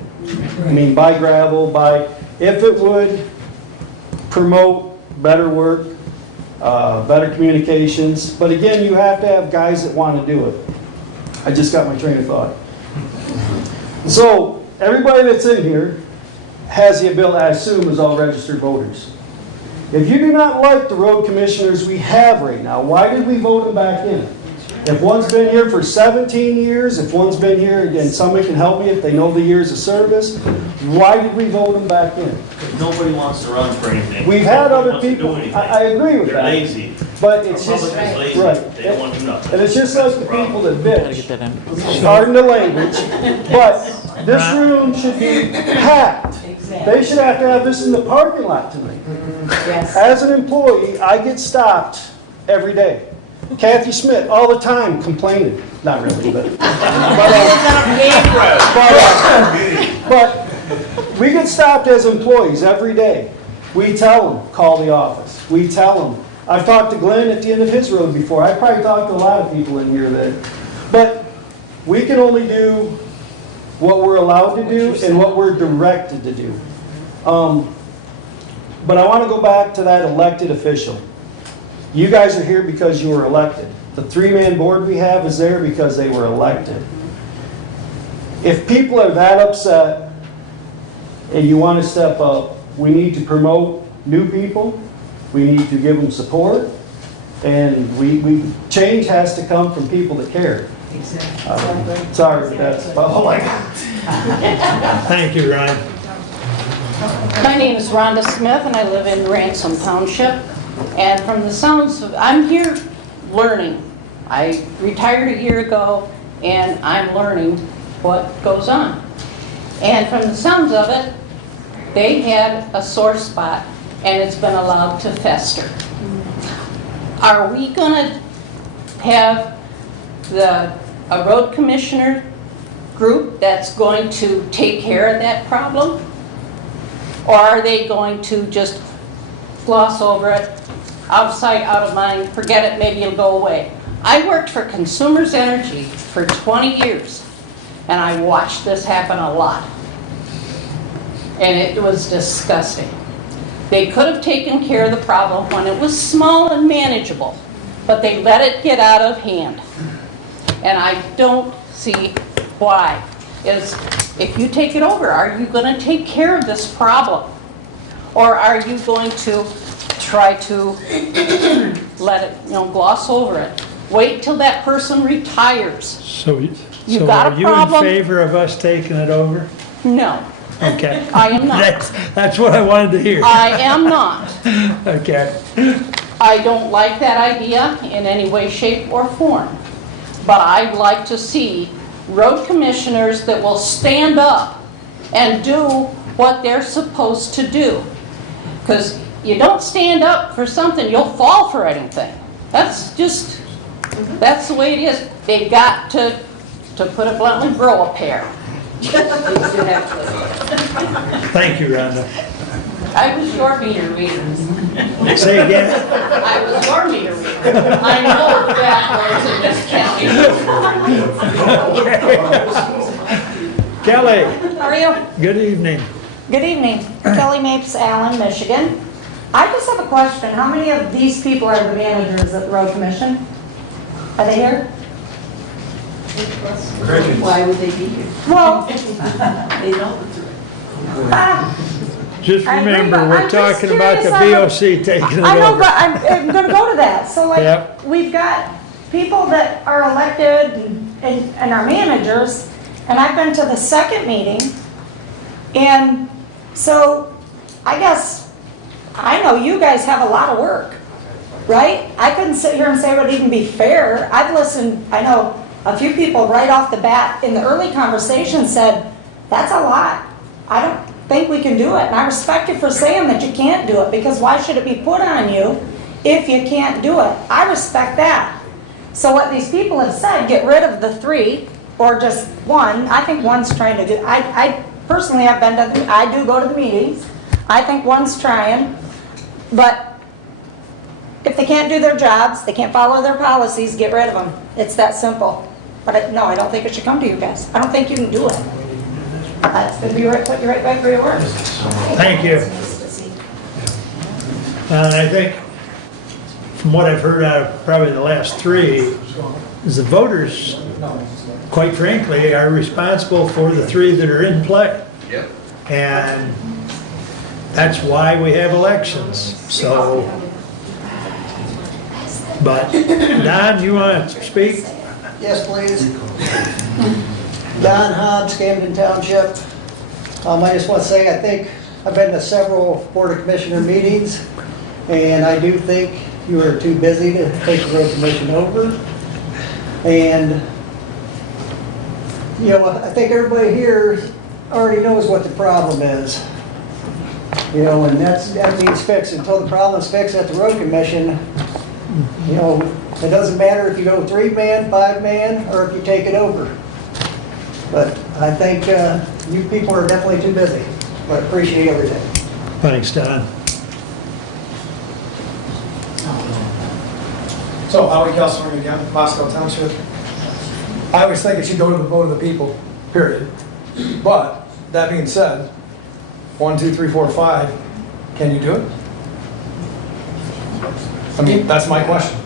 I mean, buy gravel, if it would promote better work, better communications, but again, you have to have guys that want to do it. I just got my train of thought. So, everybody that's in here has the ability, I assume, is all registered voters. If you do not like the road commissioners we have right now, why did we vote them back in? If one's been here for 17 years, if one's been here, again, somebody can help me if they know the years of service, why did we vote them back in? Nobody wants to run for anything. We've had other Nobody wants to do people, anything. I agree with They're that. lazy. But it's Our just, public is lazy. right. They don't want to do nothing. And it's just like the people that Gotta get bitch, that in. pardon the language, but this room should be packed. They should have to have this in the parking lot tonight. As an employee, I get stopped every day. Kathy Smith, all the time complaining, not really, but we get stopped as employees every day. We tell them, call the office. We tell them. I've talked to Glenn at the end of his road before. I probably talked to a lot of people in here that, but we can only do what we're allowed to do and what we're directed to do. But I want to go back to that elected official. You guys are here because you were elected. The three-man board we have is there because they were elected. If people are that upset and you want to step up, we need to promote new people. We need to give them support. And change has to come from people that care. Exactly. Sorry, but that's about all I got. Thank you, Ron. My name is Rhonda Smith, and I live in Ransom Township. And from the sounds of, I'm here learning. I retired a year ago, and I'm learning what goes on. And from the sounds of it, they had a sore spot, and it's been allowed to fester. Are we going to have a road commissioner group that's going to take care of that problem? Or are they going to just gloss over it, out of sight, out of mind, forget it, maybe it'll go away? I worked for Consumers Energy for 20 years, and I watched this happen a lot. And it was disgusting. They could have taken care of the problem when it was small and manageable, but they let it get out of hand. And I don't see why. If you take it over, are you going to take care of this problem? Or are you going to try to let it, gloss over it? Wait till that person retires. So got a are you in problem? favor of us taking it over? No, Okay. I am not. That's what I wanted to hear. I am not. Okay. I don't like that idea in any way, shape, or form. But I'd like to see road commissioners that will stand up and do what they're supposed to do. Because you don't stand up for something, you'll fall for anything. That's the way it is. They've got to put it bluntly, grow a pair. Thank you, Rhonda. I was your meter reader. Say again? I was your meter reader. I know that was in this county. Kelly, How are you? good evening. Good evening. Kelly Mapes, Allen, Michigan. I just have a question. How many of these people are the managers at the road commission? Are they here? Why would they be here? Well, They don't. Just I agree, remember, but we're I'm just talking about the curious VOC taking it I know, over. but I'm going to go to that. So like, Yep. we've got people that are elected and are managers, and I've been to the second meeting, and so I guess, I know you guys have a lot of work, right? I couldn't sit here and say it would even be fair. I've listened, I know a few people right off the bat in the early conversation said, that's a lot. I don't think we can do it. And I respect you for saying that you can't do it, because why should it be put on you if you can't do it? I respect that. So what these people have said, get rid of the 3 or just 1. I think 1's trying to do, I personally have been to, I do go to the meetings. I think 1's trying, but if they can't do their jobs, they can't follow their policies, get rid of them. It's that simple. But no, I don't think it should come to you guys. I don't think you can do it. It'd be right, put you right back where you were. Thank you. And I think, from what I've heard out of probably the last 3, is the voters, quite frankly, are responsible for the 3 that are in play. Yep. And that's why we have elections. So, but Don, you want to speak? Yes, please. Don Hobbs, Camden Township. I just want to say, I think I've been to several Board of Commissioner meetings, and I do think you are too busy to take the road commission over. And, you know, I think everybody here already knows what the problem is. You know, and that needs fixed. Until the problem is fixed at the road commission, you know, it doesn't matter if you go 3-man, 5-man, or if you take it over. But I think you people are definitely too busy, but I appreciate everything. Thanks, Don. So, Howie Kelsner again, Moscow Township. I always think it should go to the vote of the people, period. But, that being said, 1, 2, 3, 4, 5, can you do it? I mean, that's my question.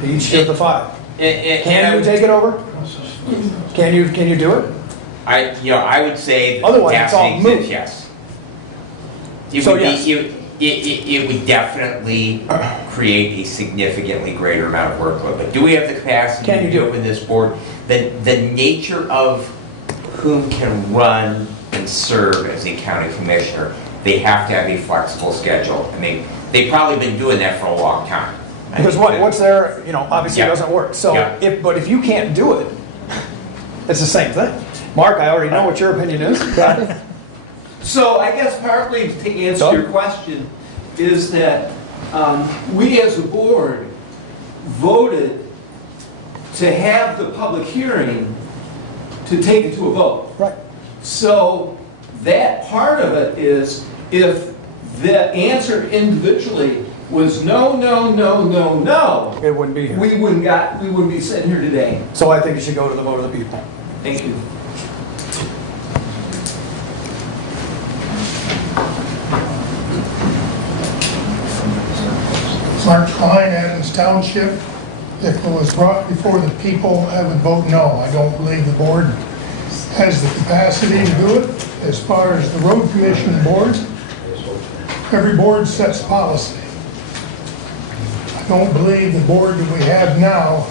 To each of the 5. Can you take it over? Can you do it? I would say that Otherwise, it's all capacity moot. exists, yes. So, It would definitely create a significantly greater amount of workload. But do we have the capacity Can you to do do it? it with this board? The nature of whom can run and serve as a county commissioner, they have to have a flexible schedule. And they've probably been doing that for a long time. Because what's there, you know, obviously Yeah. doesn't work. So, Yeah. but if you can't do it, it's the same thing. Mark, I already know what your opinion is. So I guess partly to answer Doug? your question is that we as a board voted to have the public hearing to take it to a vote. Right. So that part of it is if the answer individually was no, no, no, no, no, It wouldn't be here. we wouldn't be sitting here today. So I think it should go to the vote of the people. Thank you. Mark Klein, Adams Township. If it was brought before the people, I would vote no. I don't believe the board has the capacity to do it. As far as the road commission boards, every board sets policy. I don't believe the board that we have now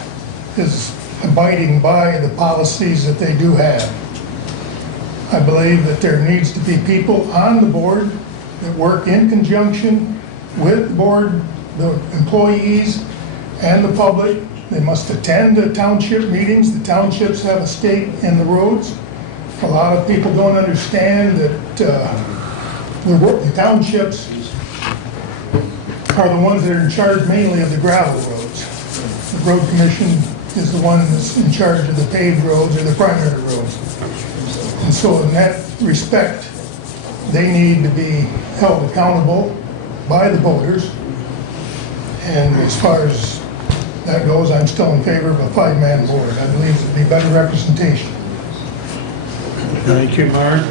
is abiding by the policies that they do have. I believe that there needs to be people on the board that work in conjunction with the board, the employees, and the public. They must attend the township meetings. The townships have a stake in the roads. A lot of people don't understand that the townships are the ones that are in charge mainly of the gravel roads. The road commission is the one that's in charge of the paved roads or the primary roads. And so in that respect, they need to be held accountable by the voters. And as far as that goes, I'm still in favor of a 5-man board. I believe it would be better representation. Thank you, Mark.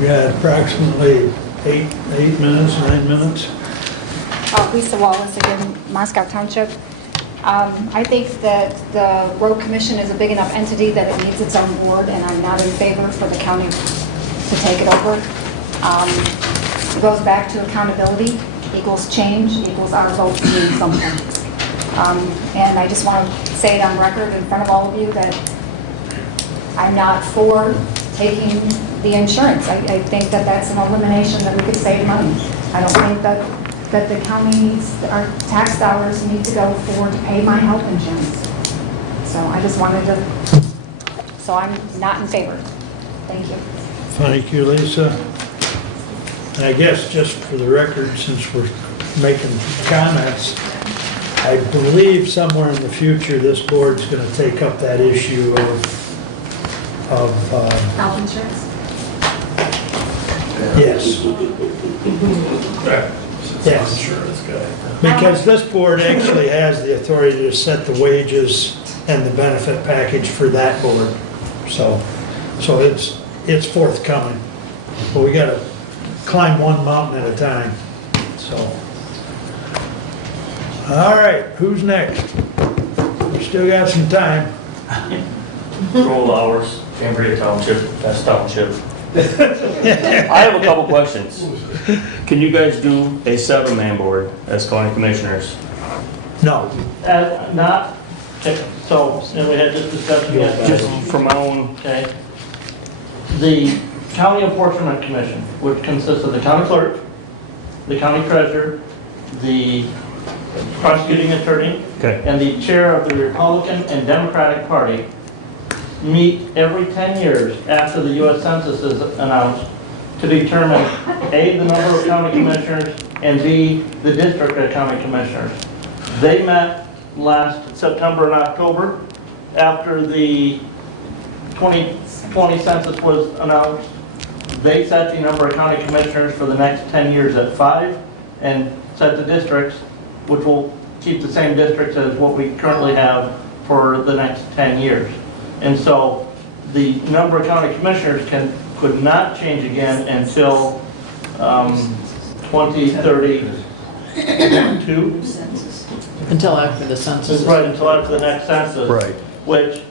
We got approximately 8 minutes, 9 minutes. Lisa Wallace again, Moscow Township. I think that the road commission is a big enough entity that it needs its own board, and I'm not in favor for the county to take it over. It goes back to accountability equals change equals our votes mean something. And I just want to say it on record in front of all of you that I'm not for taking the insurance. I think that that's an elimination that we could save money. I don't think that the county needs, our tax dollars need to go to pay my health insurance. So I just wanted to, so I'm not in favor. Thank you. Thank you, Lisa. And I guess just for the record, since we're making comments, I believe somewhere in the future, this board's going to take up that issue of Health insurance? yes. Yes. Because this board actually has the authority to set the wages and the benefit package for that board. So it's forthcoming. But we got to climb one mountain at a time, so. All right, who's next? We still got some time. Roll hours, Cambria Township, Best Township. I have a couple questions. Can you guys do a 7-man board as county commissioners? No. Not, okay, so, and we had this discussion yesterday. Just for my own, Okay. The County Apportionment Commission, which consists of the county clerk, the county treasurer, the prosecuting attorney, okay, and the chair of the Republican and Democratic Party, meet every 10 years after the U.S. Census is announced to determine A, the number of county commissioners, and B, the district of county commissioners. They met last September and October after the 2020 census was announced. They set the number of county commissioners for the next 10 years at 5 and set the districts, which will keep the same districts as what we currently have for the next 10 years. And so the number of county commissioners could not change again until 2032. Until after the census. Right, until after the next census. right. Which,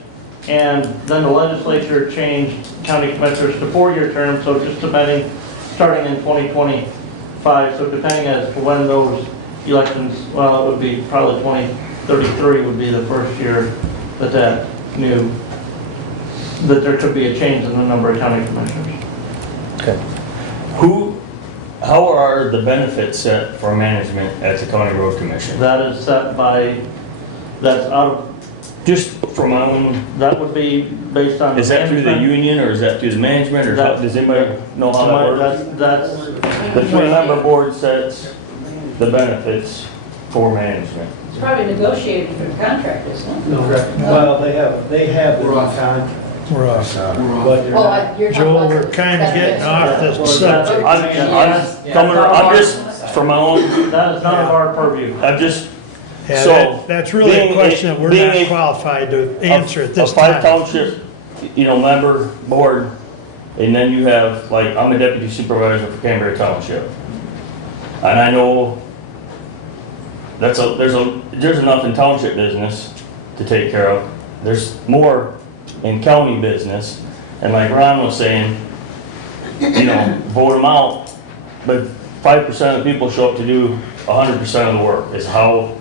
and then the legislature changed county commissioners to 4-year terms, so just depending, starting in 2025, so depending as to when those elections, well, it would be probably 2033 would be the first year that new, that there could be a change in the number of county commissioners. Okay. How are the benefits set for management at the County Road Commission? That is set by, that's out of, Just for my own, that would be based on. is that through the management. union or is that through the management or That- does anybody know how that works? That's, The 3-member board sets the benefits for management. It's probably negotiated for the contract, isn't it? No, well, they have them on contract. We're off. But they're Oh, not. you're talking Joel, about we're the kind of getting off this subject. I'm just, for my own, that is none of our purview. I'm just, Yeah, so. that's really a being question that we're being not a- qualified to answer at this A 5 time. township, member board, and then you have, like, I'm a deputy supervisor for Cranberry Township. And I know there's enough in township business to take care of. There's more in county business. And like Ron was saying, vote them out, but 5% of the people show up to do 100% of the work. Is how,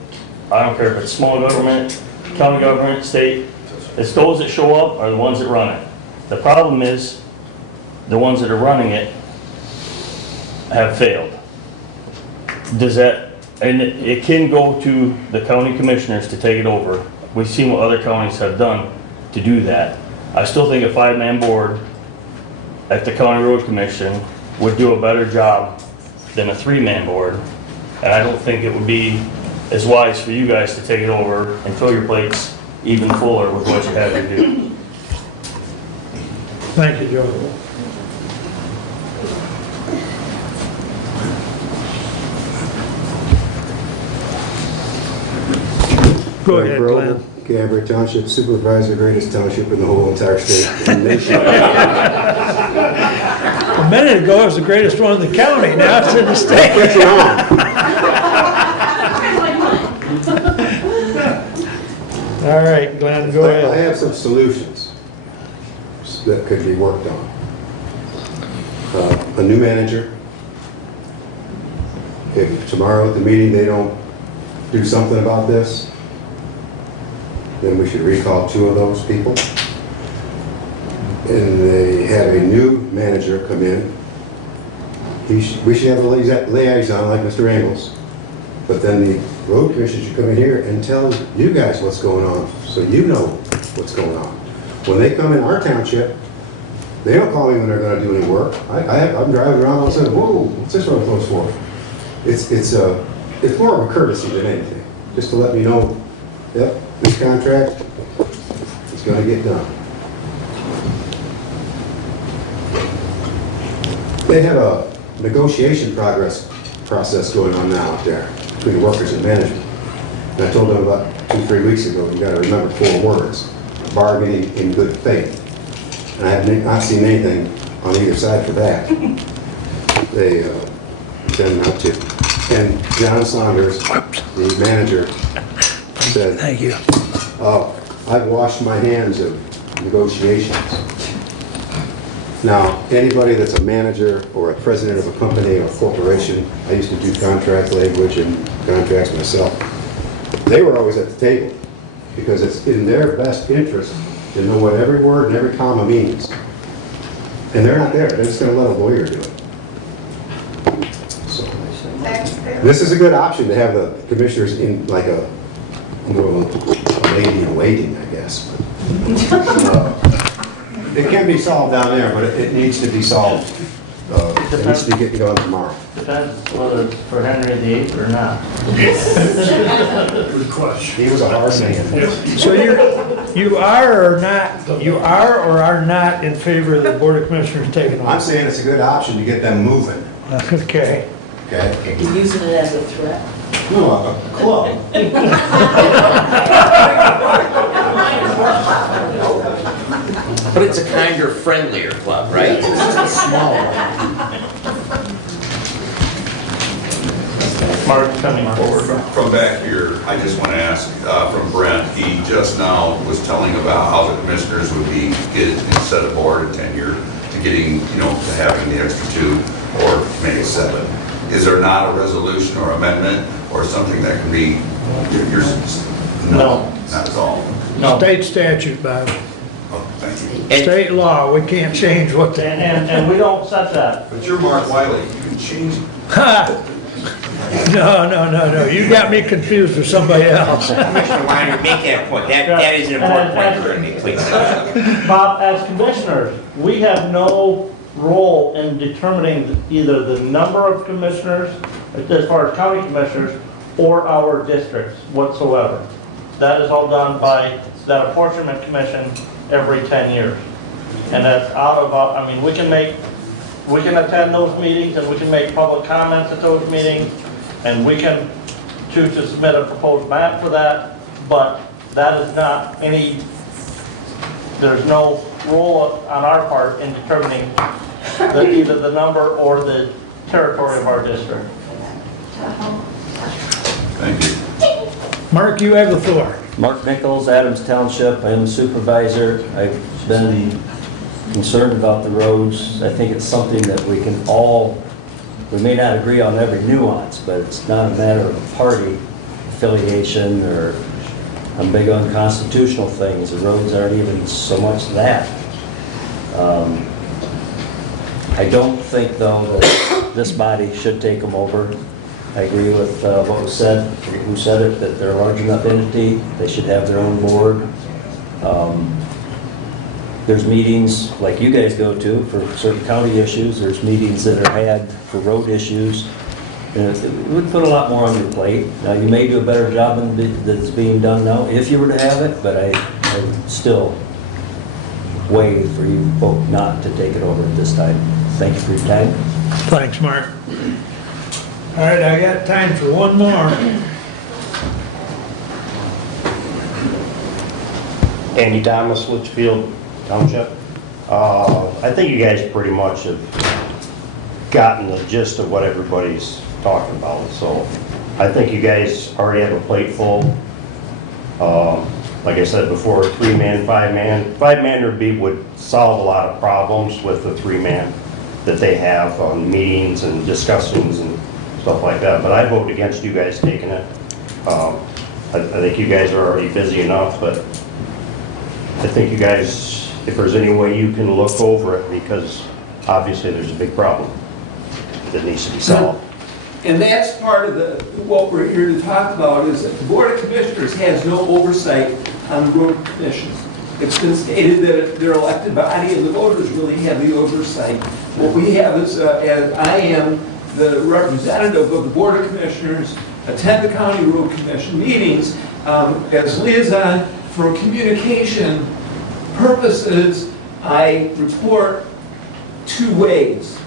I don't care if it's small government, county government, state, it's those that show up are the ones that run it. The problem is, the ones that are running it have failed. Does that, and it can go to the county commissioners to take it over. We've seen what other counties have done to do that. I still think a 5-man board at the County Road Commission would do a better job than a 3-man board. And I don't think it would be as wise for you guys to take it over and fill your plates even fuller with what you have to do. Thank you, Joel. Go ahead, Glenn. Cranberry Township Supervisor, greatest township in the whole entire state and nation. A minute ago, it was the greatest one in the county, now it's in the state. All right, Glenn, go I ahead. have some solutions that could be worked on. A new manager. If tomorrow at the meeting they don't do something about this, then we should recall 2 of those people. And they have a new manager come in. We should have a liaison like Mr. Engels, but then the road commission should come in here and tell you guys what's going on, so you know what's going on. When they come in our township, they don't call me when they're gonna do any work. I'm driving around all of a sudden, whoa, what's this road closed for? It's more of a courtesy than anything, just to let me know, yep, this contract is gonna get done. They have a negotiation process going on now out there between workers and management. And I told them about 2-3 weeks ago, you gotta remember 4 words: bargaining in good faith. And I have not seen anything on either side for that. They tend not to. And John Saunders, the manager, said, Thank you. I've washed my hands of negotiations. Now, anybody that's a manager or a president of a company or a corporation, I used to do contract language and contracts myself. they were always at the table, because it's in their best interest to know what every word and every comma means. And they're not there, they're just gonna let a lawyer do it. So, this is a good option to have the commissioners in like a lady in waiting, I guess. It can be solved down there, but it needs to be solved. It needs to be getting going tomorrow. Depends whether it's for Henry VIII or not. Good question. He was a hard man. So you are or are not in favor of the Board of Commissioners taking over? I'm saying it's a good option to get them moving. Okay. Okay? You're using it as a threat. No, a club. But it's a kinder, friendlier club, right? It's just a small one. Mark coming forward. From back here, I just want to ask from Brent, he just now was telling about how the commissioners would be, instead of board of tenure, to getting, to having the extra 2 or maybe 7. Is there not a resolution or amendment or something that can be, No. Not at all? No. State statute, Bob. Oh, thank you. State law, we can't change what the... And we don't set that. But you're Mark Wiley, you can change it. Ha! No, you got me confused with somebody else. Commissioner Weiner, make that point. That is an important point for me, please. Bob, as commissioners, we have no role in determining either the number of commissioners, as far as county commissioners, or our districts whatsoever. That is all done by that apportionment commission every 10 years. And that's out of, we can attend those meetings and we can make public comments at those meetings, and we can choose to submit a proposed map for that, but that is not there's no role on our part in determining either the number or the territory of our district. Thank you. Mark, you have the floor. Mark Nichols, Adams Township. I am a supervisor. I've been concerned about the roads. I think it's something that we may not agree on every nuance, but it's not a matter of party affiliation, or I'm big on constitutional things. The roads aren't even so much that. I don't think, though, that this body should take them over. I agree with what was said, I forget who said it, that they're a large enough entity, they should have their own board. There's meetings like you guys go to for certain county issues, there's meetings that are had for road issues. And it would put a lot more on your plate. Now, you may do a better job than is being done now, if you were to have it, but I still wait for you folk not to take it over at this time. Thank you for your time. Thanks, Mark. All right, I got time for one more. Andy Thomas, Litchfield Township. I think you guys pretty much have gotten the gist of what everybody's talking about, so I think you guys already have a plate full. Like I said before, 3-man, 5-man. 5-man would solve a lot of problems with the 3-man that they have on meetings and discussions and stuff like that, but I vote against you guys taking it. I think you guys are already busy enough, but I think you guys, if there's any way you can look over it, because obviously there's a big problem that needs to be solved. And that's part of what we're here to talk about, is that the Board of Commissioners has no oversight on the road commissions. It's been stated that they're elected body and the voters really have the oversight. What we have is, as I am the representative of the Board of Commissioners, attend the County Road Commission meetings as liaison for communication purposes. I report 2 ways,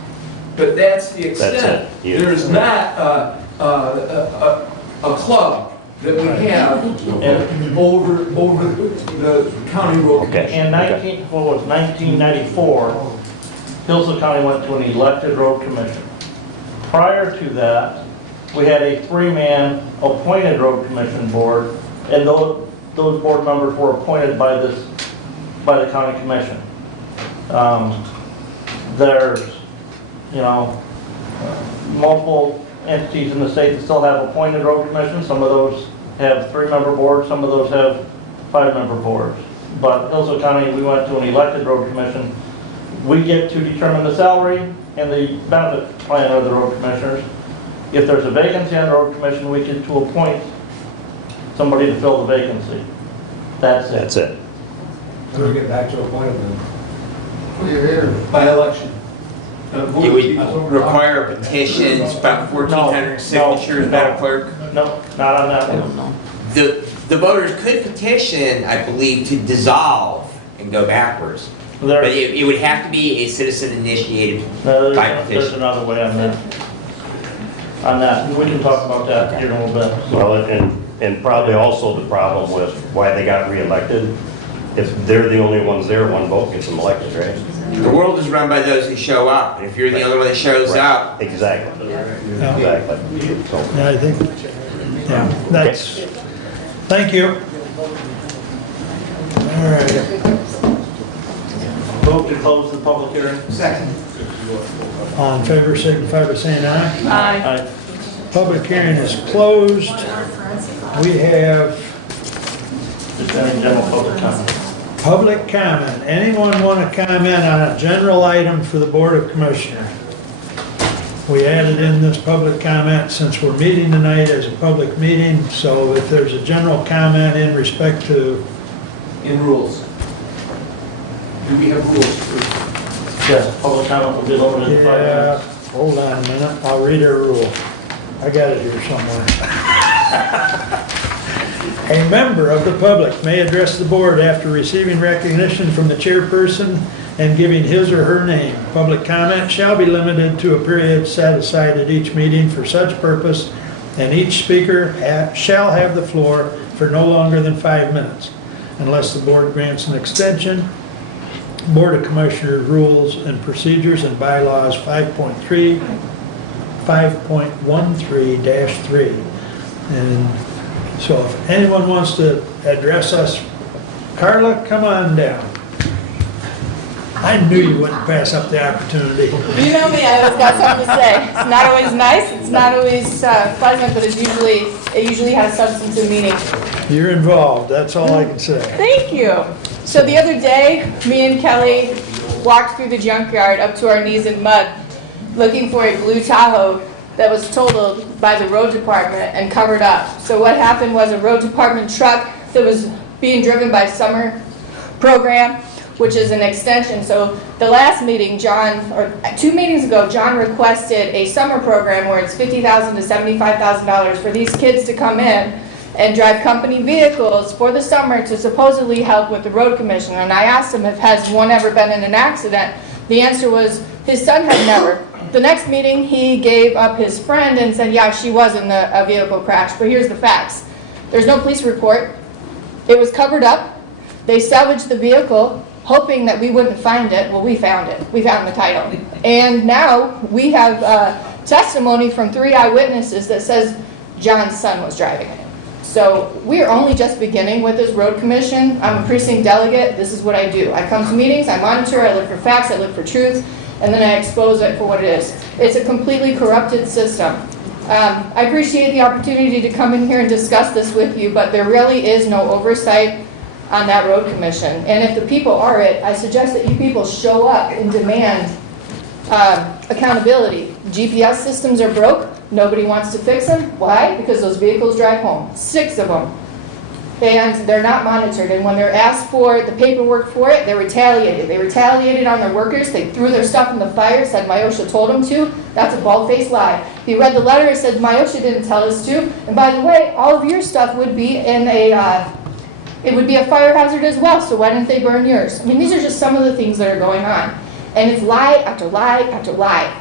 but that's the extent. That's it. Yeah. There's not a club that we have over the county road. Okay. In 1994, Hillsdale County went to an elected road commission. Prior to that, we had a 3-man appointed road commission board, and those board members were appointed by the county commission. There's, multiple entities in the state that still have appointed road commissions. Some of those have 3-member boards, some of those have 5-member boards. But Hillsdale County, we went to an elected road commission. We get to determine the salary and the benefit plan of the road commissioners. If there's a vacancy on the road commission, we get to appoint somebody to fill the vacancy. That's it. That's it. How do we get back to appointment? By election. It would require petitions, about 1,400 signatures, Madam Clerk. No, not on that I one. don't know. The voters could petition, I believe, to dissolve and go backwards. But it would have to be a citizen-initiated No, by there's petition. another way on that. On that, we can talk about that here in a little bit. Well, and probably also the problem with why they got reelected, if they're the only ones there, one vote gets them elected, right? The world is run by those who show up, and if you're the only one that shows Right. up, Exactly. Yeah. Exactly. So, Yeah, I think, yeah, that's, thank you. All right, Vote to close the public hearing. all in favor, signify by saying aye. Aye. Public hearing is closed. We have Just any general public comment. public comment. Anyone want to comment on a general item for the Board of Commissioners? We added in this public comment since we're meeting tonight as a public meeting, so if there's a general comment in respect to, In rules. Do we have rules for? Yes, public comment will be limited to 5 yeah, minutes. hold on a minute, I'll read our rule. I got it here somewhere. A member of the public may address the board after receiving recognition from the chairperson and giving his or her name. Public comment shall be limited to a period set aside at each meeting for such purpose, and each speaker shall have the floor for no longer than 5 minutes, unless the board grants an extension. Board of Commissioners Rules and Procedures and Bylaws 5.13-3. And so if anyone wants to address us, Carla, come on down. I knew you wouldn't pass up the opportunity. You know me, I always got something to say. It's not always nice, it's not always pleasant, but it usually has substance and meaning. You're involved, that's all I can say. Thank you. So the other day, me and Kelly walked through the junkyard up to our knees in mud, looking for a blue Tahoe that was totaled by the road department and covered up. So what happened was a road department truck that was being driven by summer program, which is an extension. So the last meeting, or 2 meetings ago, John requested a summer program where it's $50,000 to $75,000 for these kids to come in and drive company vehicles for the summer to supposedly help with the road commission. And I asked him if has one ever been in an accident. The answer was his son had never. The next meeting, he gave up his friend and said, yeah, she was in a vehicle crash. But here's the facts. There's no police report. It was covered up. They salvaged the vehicle, hoping that we wouldn't find it. Well, we found it. We found the title. And now we have testimony from 3 eyewitnesses that says John's son was driving it. So we're only just beginning with this road commission. I'm a precinct delegate. This is what I do. I come to meetings, I monitor, I look for facts, I look for truth, and then I expose it for what it is. It's a completely corrupted system. I appreciate the opportunity to come in here and discuss this with you, but there really is no oversight on that road commission. And if the people are it, I suggest that you people show up and demand accountability. GPS systems are broke. Nobody wants to fix them. Why? Because those vehicles drive home. 6 of them. And they're not monitored. And when they're asked for the paperwork for it, they're retaliated. They retaliated on their workers. They threw their stuff in the fire, said Myosha told them to. That's a bald-faced lie. If you read the letter, it said Myosha didn't tell us to. And by the way, all of your stuff would be in it would be a fire hazard as well, so why didn't they burn yours? I mean, these are just some of the things that are going on. And it's lie after lie after lie.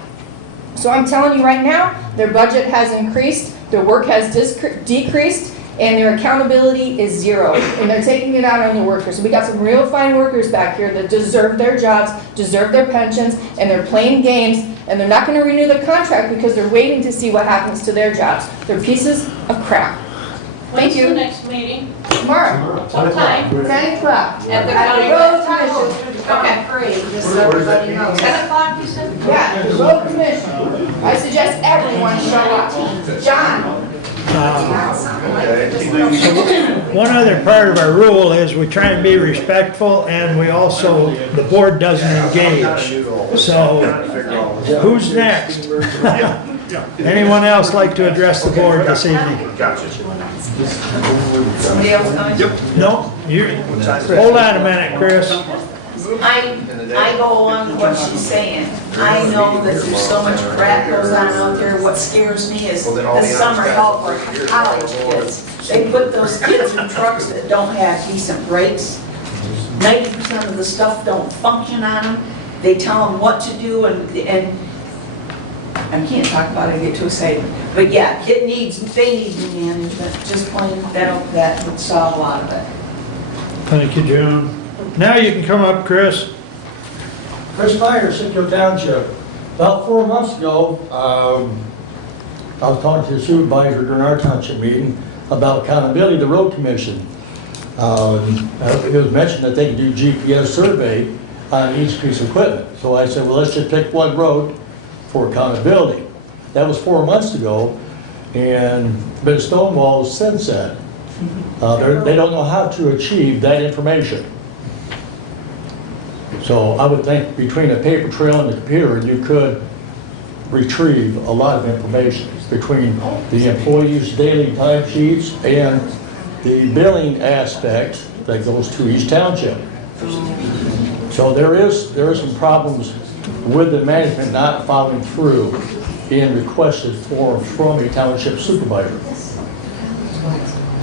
So I'm telling you right now, their budget has increased, their work has decreased, and their accountability is 0. And they're taking it out on the workers. So we got some real fine workers back here that deserve their jobs, deserve their pensions, and they're playing games, and they're not going to renew the contract because they're waiting to see what happens to their jobs. They're pieces of crap. Thank you. When's the next meeting? Tomorrow. What time? 10 o'clock. At the county road commission. Okay. Just so everybody knows. 10 o'clock, you said? Yeah, the road commission. I suggest everyone show up. John, One other part of our rule is we try and be respectful, and we also, the board doesn't engage. So, who's next? Anyone else like to address the board this evening? Somebody else coming? No? Hold on a minute, Chris. I go along with what she's saying. I know that there's so much crap goes on out there. What scares me is the summer help for college kids. They put those kids in trucks that don't have decent brakes. 90% of the stuff don't function on them. They tell them what to do and I can't talk about it, I get too excited. But yeah, they need new management, just plain, that would solve a lot of it. Thank you, Joan. Now you can come up, Chris. Chris Myers, Cicco Township. About 4 months ago, I was talking to the supervisor during our township meeting about accountability of the road commission. It was mentioned that they could do GPS survey on each piece of equipment. So I said, well, let's just pick one road for accountability. That was 4 months ago, and been stonewalled since then. They don't know how to achieve that information. So I would think between a paper trail and the computer, you could retrieve a lot of information between the employees' daily timesheets and the billing aspect that goes to each township. So there is some problems with the management not following through in requested forms from a township supervisor.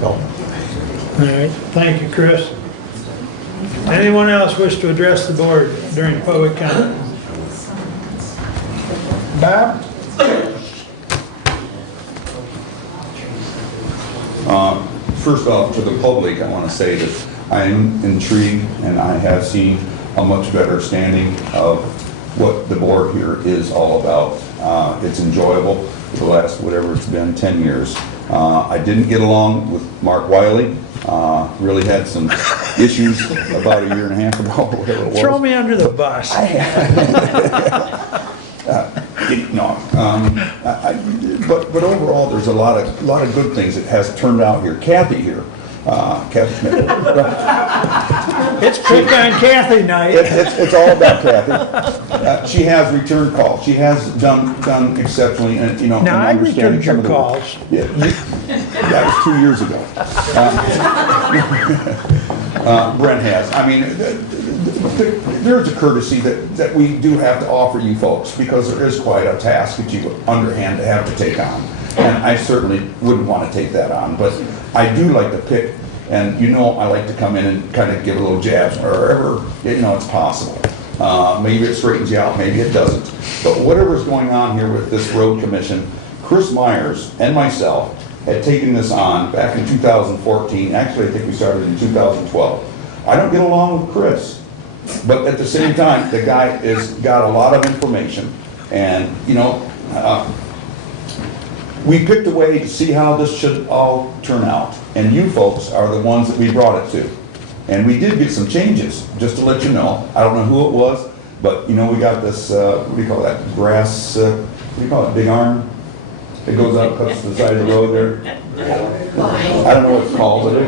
So. All right, thank you, Chris. Anyone else wish to address the board during public comment? Bob? First off, to the public, I want to say that I am intrigued and I have seen a much better standing of what the board here is all about. It's enjoyable for the last, whatever it's been, 10 years. I didn't get along with Mark Wiley. Really had some issues about a year and a half ago, whatever it was. Throw me under the bus. But overall, there's a lot of good things that has turned out here. Kathy here, Kathy Schmidt. It's pick on Kathy night. It's all about Kathy. She has returned calls. She has done exceptionally, and Now, I understanding returned your some of the- calls. Yeah, that was 2 years ago. Brent has. I mean, there's a courtesy that we do have to offer you folks, because there is quite a task that you underhand to have to take on. And I certainly wouldn't want to take that on, but I do like to pick, and I like to come in and kind of give a little jabs wherever, it's possible. Maybe it straightens you out, maybe it doesn't. But whatever's going on here with this road commission, Chris Myers and myself had taken this on back in 2014. Actually, I think we started in 2012. I don't get along with Chris, but at the same time, the guy has got a lot of information, and we picked a way to see how this should all turn out, and you folks are the ones that we brought it to. And we did get some changes, just to let you know. I don't know who it was, but we got this, what do you call that, grass, what do you call it, big arm? It goes up, cuts to the side of the road there. I don't know what it's called, but it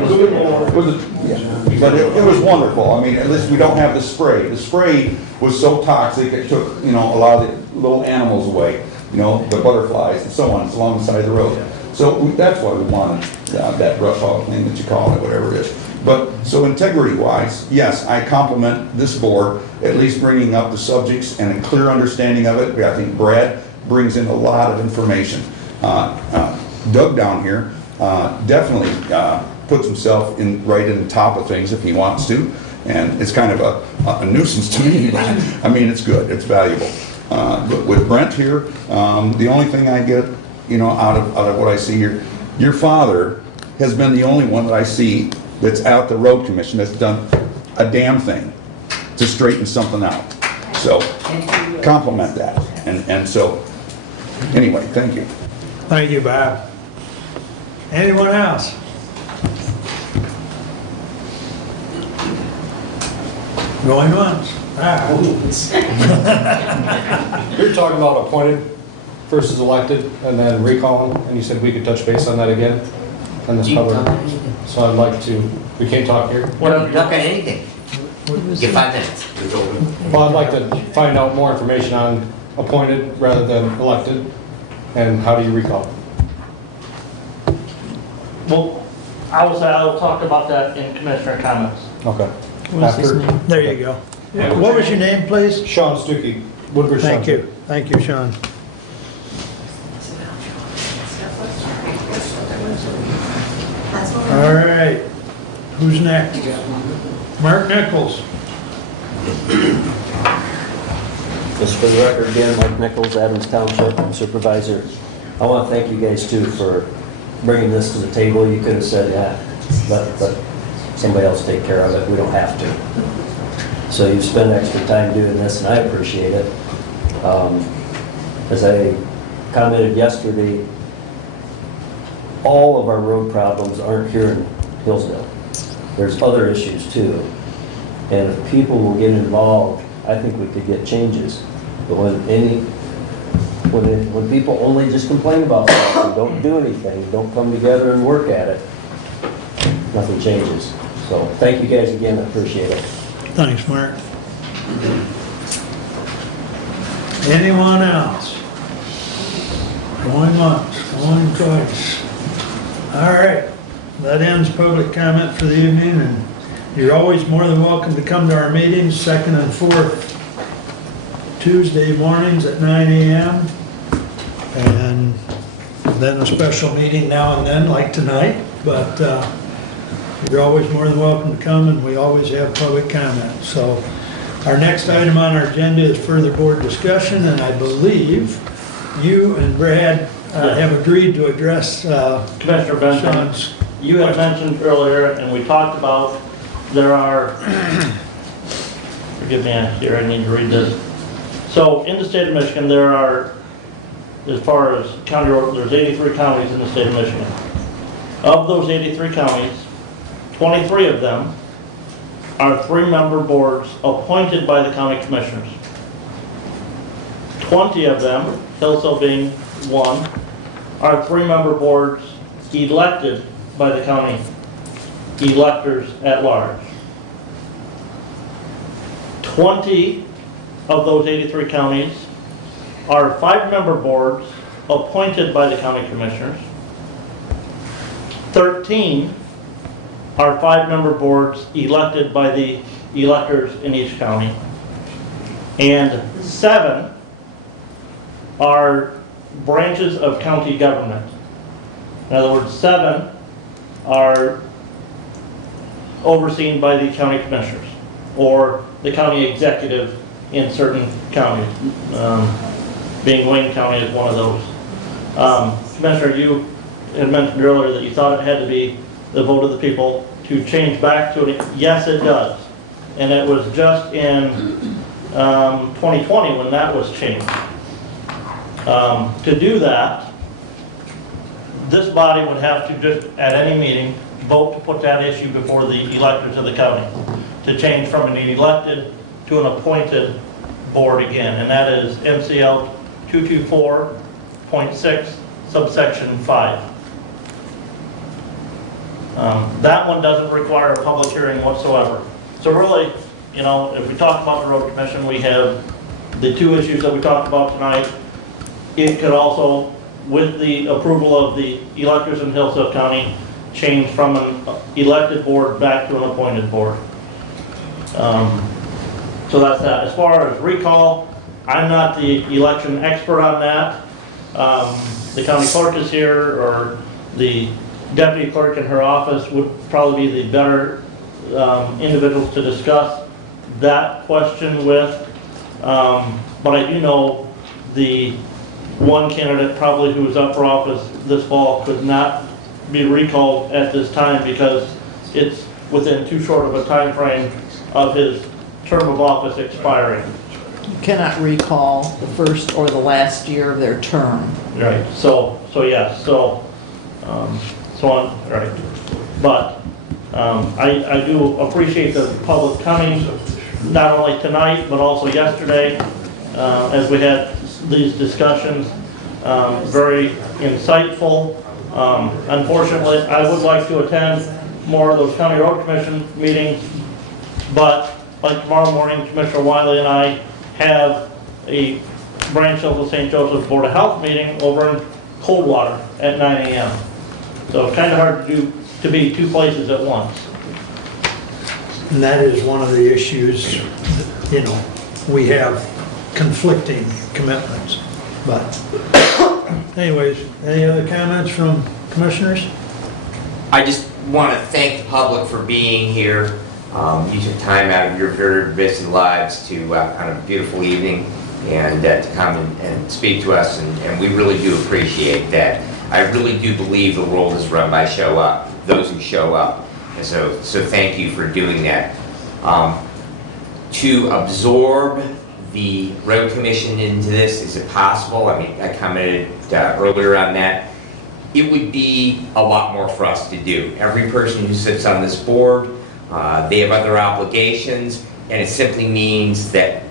was wonderful. I mean, at least we don't have the spray. The spray was so toxic, it took, a lot of the little animals away, the butterflies and so on, it's along the side of the road. So that's why we wanted that brush hog thing that you call it, whatever it is. But, so integrity-wise, yes, I compliment this board, at least bringing up the subjects and a clear understanding of it. I think Brad brings in a lot of information. Doug down here definitely puts himself right in the top of things if he wants to, and it's kind of a nuisance to me, but I mean, it's good, it's valuable. But with Brent here, the only thing I get, out of what I see here, your father has been the only one that I see that's out the road commission that's done a damn thing to straighten something out. So compliment that, and so anyway, thank you. Thank you, Bob. Anyone else? Going once. You're talking about appointed first is elected and then recall him, and you said we could touch base on that again? On this public, so I'd like to, we can't talk here? Whatever, talk on anything. Get 5 minutes. Well, I'd like to find out more information on appointed rather than elected, and how do you recall? Well, I will talk about that in commissioner comments. Okay. What's his name? There you go. What was your name, please? Sean Stuckey, Woodbridge. Thank you. Thank you, Sean. All right. Who's next? Mark Nichols. Just for the record, again, Mike Nichols, Adams Township Supervisor. I want to thank you guys too for bringing this to the table. You could have said, yeah, let somebody else take care of it. We don't have to. So you've spent extra time doing this, and I appreciate it. As I commented yesterday, all of our road problems aren't here in Hillsdale. There's other issues too. And if people will get involved, I think we could get changes. But when people only just complain about stuff and don't do anything, don't come together and work at it, nothing changes. So thank you guys again, I appreciate it. Thanks, Mark. Anyone else? Going once, going twice. All right, that ends public comment for the evening, and you're always more than welcome to come to our meetings, second and fourth Tuesday mornings at 9 a.m. And then a special meeting now and then, like tonight, but you're always more than welcome to come, and we always have public comment. So our next item on our agenda is further board discussion, and I believe you and Brad have agreed to address Commissioner Benson, Sean's. you had mentioned earlier, and we talked about, there are, forgive me here, I need to read this. So in the state of Michigan, there are, as far as county road, there's 83 counties in the state of Michigan. Of those 83 counties, 23 of them are 3-member boards appointed by the county commissioners. 20 of them, Hillsdale being one, are 3-member boards elected by the county electors at large. 20 of those 83 counties are 5-member boards appointed by the county commissioners. 13 are 5-member boards elected by the electors in each county. And 7 are branches of county government. In other words, 7 are overseen by the county commissioners or the county executive in certain counties. Being Wayne County is one of those. Commissioner, you had mentioned earlier that you thought it had to be the vote of the people to change back to it. Yes, it does. And it was just in 2020 when that was changed. To do that, this body would have to just, at any meeting, vote to put that issue before the electors of the county, to change from an elected to an appointed board again, and that is MCL 224.6 subsection 5. That one doesn't require a public hearing whatsoever. So really, you know, if we talk about the road commission, we have the 2 issues that we talked about tonight. It could also, with the approval of the electors in Hillsdale County, change from an elected board back to an appointed board. So that's that. As far as recall, I'm not the election expert on that. The county clerk is here, or the deputy clerk in her office would probably be the better individuals to discuss that question with. But I do know the one candidate probably who was up for office this fall could not be recalled at this time because it's within too short of a time frame of his term of office expiring. You cannot recall the first or the last year of their term. Right. So yes. So on. Right. But I do appreciate the public coming, not only tonight but also yesterday, as we had these discussions. very insightful. Unfortunately, I would like to attend more of those county road commission meetings, but like tomorrow morning, Commissioner Wiley and I have a branch of the St. Joseph's Board of Health meeting over in Coldwater at 9 a.m. So it's kind of hard to be two places at once. And that is one of the issues, you know, we have conflicting commitments. But anyways, any other comments from commissioners? I just want to thank the public for being here. You took time out of your very busy lives to on a beautiful evening and to come and speak to us, and we really do appreciate that. I really do believe the world is run by those who show up, and so thank you for doing that. To absorb the road commission into this, is it possible? I mean, I commented earlier on that. It would be a lot more for us to do. Every person who sits on this board, they have other obligations, and it simply means that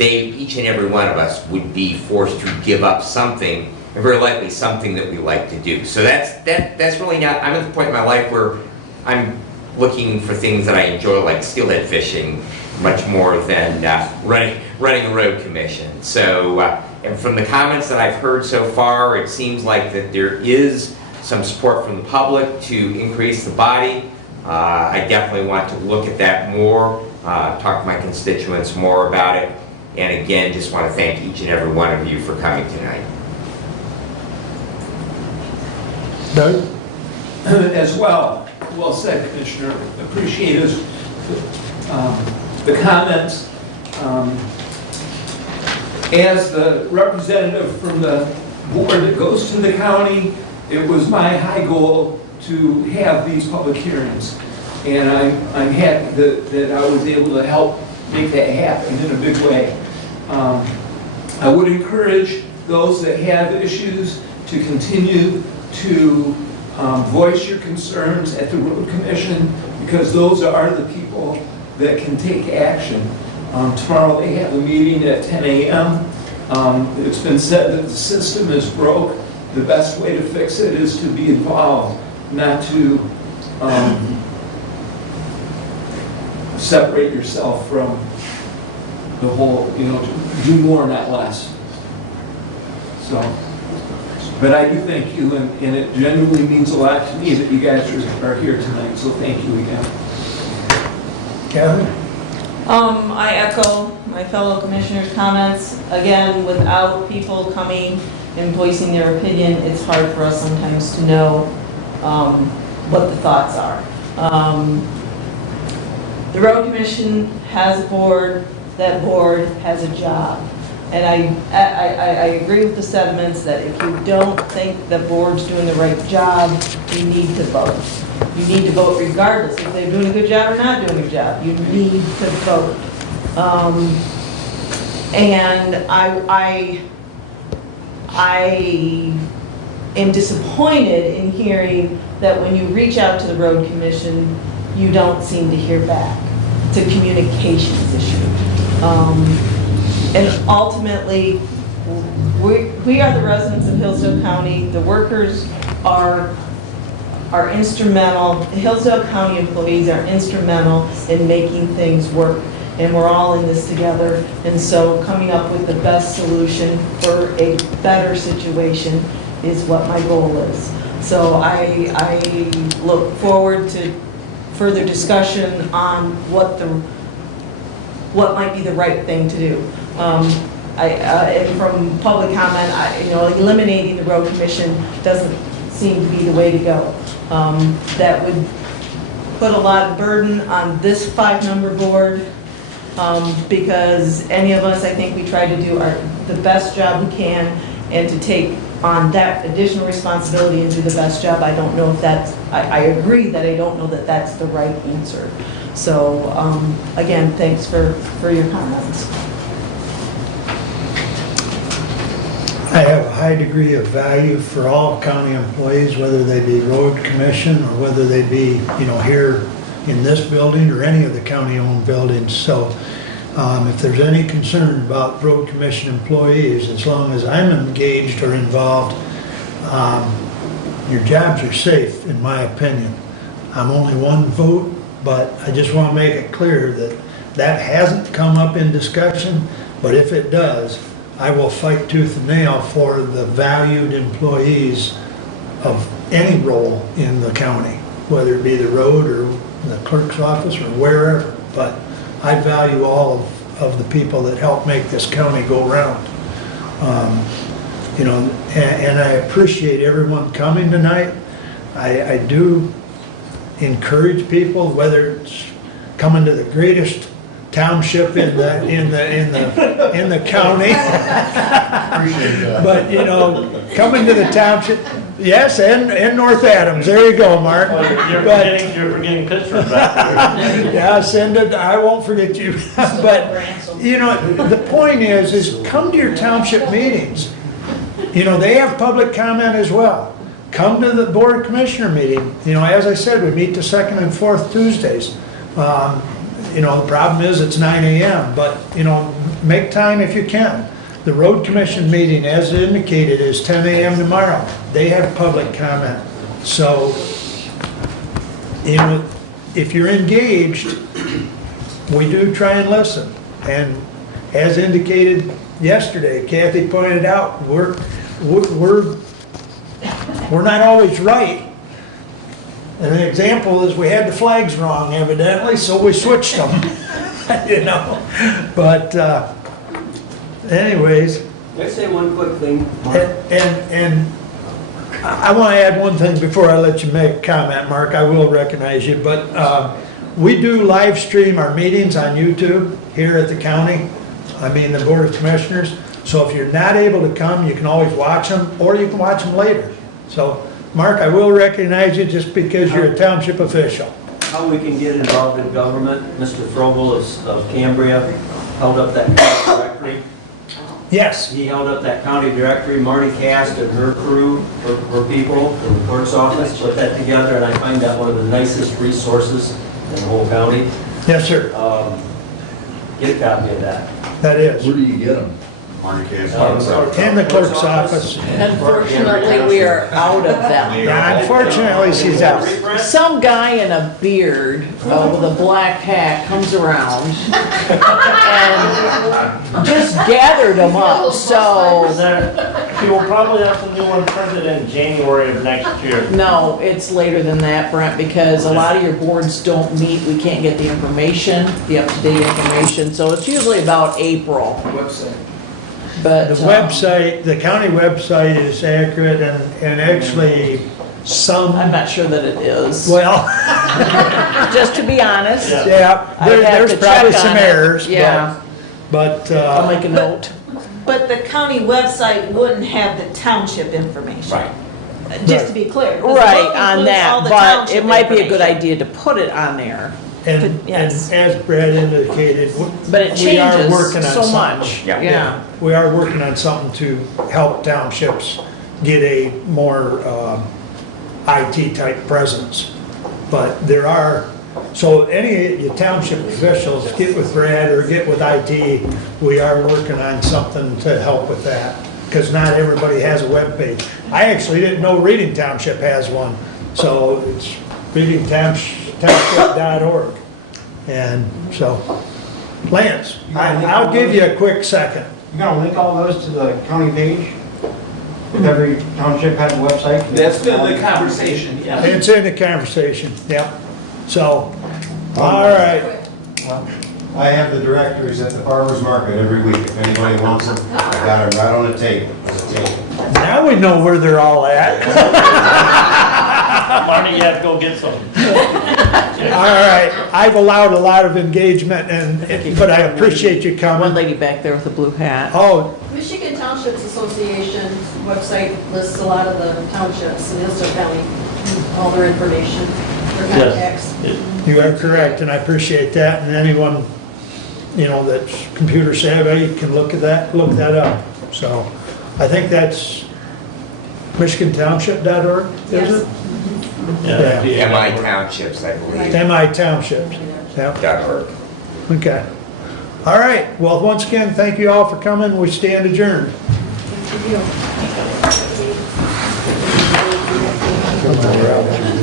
each and every one of us would be forced to give up something, and very likely something that we like to do. So that's really not, I'm at the point in my life where I'm looking for things that I enjoy, like steelhead fishing, much more than running a road commission. So, and from the comments that I've heard so far, it seems like that there is some support from the public to increase the body. I definitely want to look at that more, talk to my constituents more about it, and again, just want to thank each and every one of you for coming tonight. Doug? As well, well said, Commissioner. Appreciate the comments. As the representative from the board that goes to the county, it was my high goal to have these public hearings. And I'm happy that I was able to help make that happen in a big way. I would encourage those that have issues to continue to voice your concerns at the Road Commission, because those are the people that can take action. Tomorrow they have a meeting at 10 a.m. It's been said that the system is broke. The best way to fix it is to be involved, not to separate yourself from the whole, do more, not less. So, but I do thank you, and it genuinely means a lot to me that you guys are here tonight, so thank you again. Kathy? I echo my fellow commissioners' comments. Again, without people coming and voicing their opinion, it's hard for us sometimes to know what the thoughts are. The Road Commission has a board. That board has a job. And I agree with the sentiments that if you don't think the board's doing the right job, you need to vote. You need to vote regardless if they're doing a good job or not doing a good job. You need to vote. And I am disappointed in hearing that when you reach out to the Road Commission, you don't seem to hear back. It's a communications issue. And ultimately, we are the residents of Hillsdale County. The workers are instrumental. The Hillsdale County employees are instrumental in making things work. And we're all in this together. And so coming up with the best solution for a better situation is what my goal is. So I look forward to further discussion on what might be the right thing to do. And from public comment, eliminating the Road Commission doesn't seem to be the way to go. That would put a lot of burden on this 5-member board, because any of us, I think we try to do the best job we can, and to take on that additional responsibility and do the best job, I don't know if that's, I agree that I don't know that that's the right answer. So, again, thanks for your comments. I have a high degree of value for all county employees, whether they be road commission or whether they be, here in this building or any of the county-owned buildings. So If there's any concern about road commission employees, as long as I'm engaged or involved, your jobs are safe, in my opinion. I'm only one vote, but I just want to make it clear that that hasn't come up in discussion, but if it does, I will fight tooth and nail for the valued employees of any role in the county, whether it be the road or the clerk's office or wherever. But I value all of the people that help make this county go round. You know, and I appreciate everyone coming tonight. I do encourage people, whether it's coming to the greatest township in the county. Appreciate that. But, you know, coming to the township, yes, and North Adams, there you go, Mark. You're But- forgetting Pittsburgh back there. Yeah, send it, I won't forget you. But, you know, the point is come to your township meetings. You know, they have public comment as well. Come to the Board of Commissioner meeting. You know, as I said, we meet the second and fourth Tuesdays. You know, the problem is it's 9 AM, but, you know, make time if you can. The Road Commission meeting, as indicated, is 10 AM tomorrow. They have public comment. So, you know, if you're engaged, we do try and listen. And as indicated yesterday, Kathy pointed out, we're not always right. And an example is we had the flags wrong evidently, so we switched them, you know. But anyways. Can I say one quick thing? And I want to add one thing before I let you make a comment, Mark. I will recognize you, but we do live stream our meetings on YouTube here at the county. I mean, the Board of Commissioners. So if you're not able to come, you can always watch them, or you can watch them later. So, Mark, I will recognize you just because you're a township official. How we can get involved in government, Mr. Frobel of Cambria held up that county directory. Yes. He held up that county directory. Marty Cast and her crew, her people in the clerk's office put that together, and I find that one of the nicest resources in the whole county. Yes, sir. Get a copy of that. That is. Where do you get them? In the clerk's office. Unfortunately, we are out of them. Yeah, unfortunately, she's out. Some guy in a beard with a black hat comes around and just gathered them up, so. You will probably have some new one printed in January of next year. No, it's later than that, Brent, because a lot of your boards don't meet, we can't get the information, the up-to-date information, so it's usually about April. Website. But. The website, the county website is accurate and actually some. I'm not sure that it is. Well. Just to be honest. Yeah, I'd have there's to probably check some on it. errors. Yeah. But. I'll make a note. But the county website wouldn't have the township information. Right. Just to be clear. 'cause the book Right, on includes all that, the but township it might be a good information. idea to put it on there. And Yes. as Brad indicated, But it we are changes working on so something. much. Yeah. We are working on something to help townships get a more IT type presence. But there are, so any of you township officials, get with Brad or get with IT. We are working on something to help with that, because not everybody has a webpage. I actually didn't know Reading Township has one, so it's readingtownship.org. And so, Lance, I'll give you a quick second. You gonna link all those to the county page? If every township has a website? That's been the conversation, yeah. It's in the conversation, yep. So, all right. I have the directories at the farmer's market every week. If anybody wants them, I got them right on the table. Now we know where they're all at. Marty, you have to go get some. All right, I've allowed a lot of engagement, but I appreciate you One coming. lady back there with a blue hat. Oh, Michigan Townships Association website lists a lot of the townships in Hillsdale County, all their information, their contacts. you are correct, and I appreciate that, and anyone, you know, that's computer savvy can look that up. So, I think that's michigantownship.org, is it? Yeah. MI Townships, I believe. MI Townships, yep. .org. Okay. All right, well, once again, thank you all for coming. We stand adjourned. Thank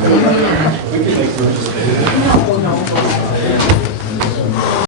you.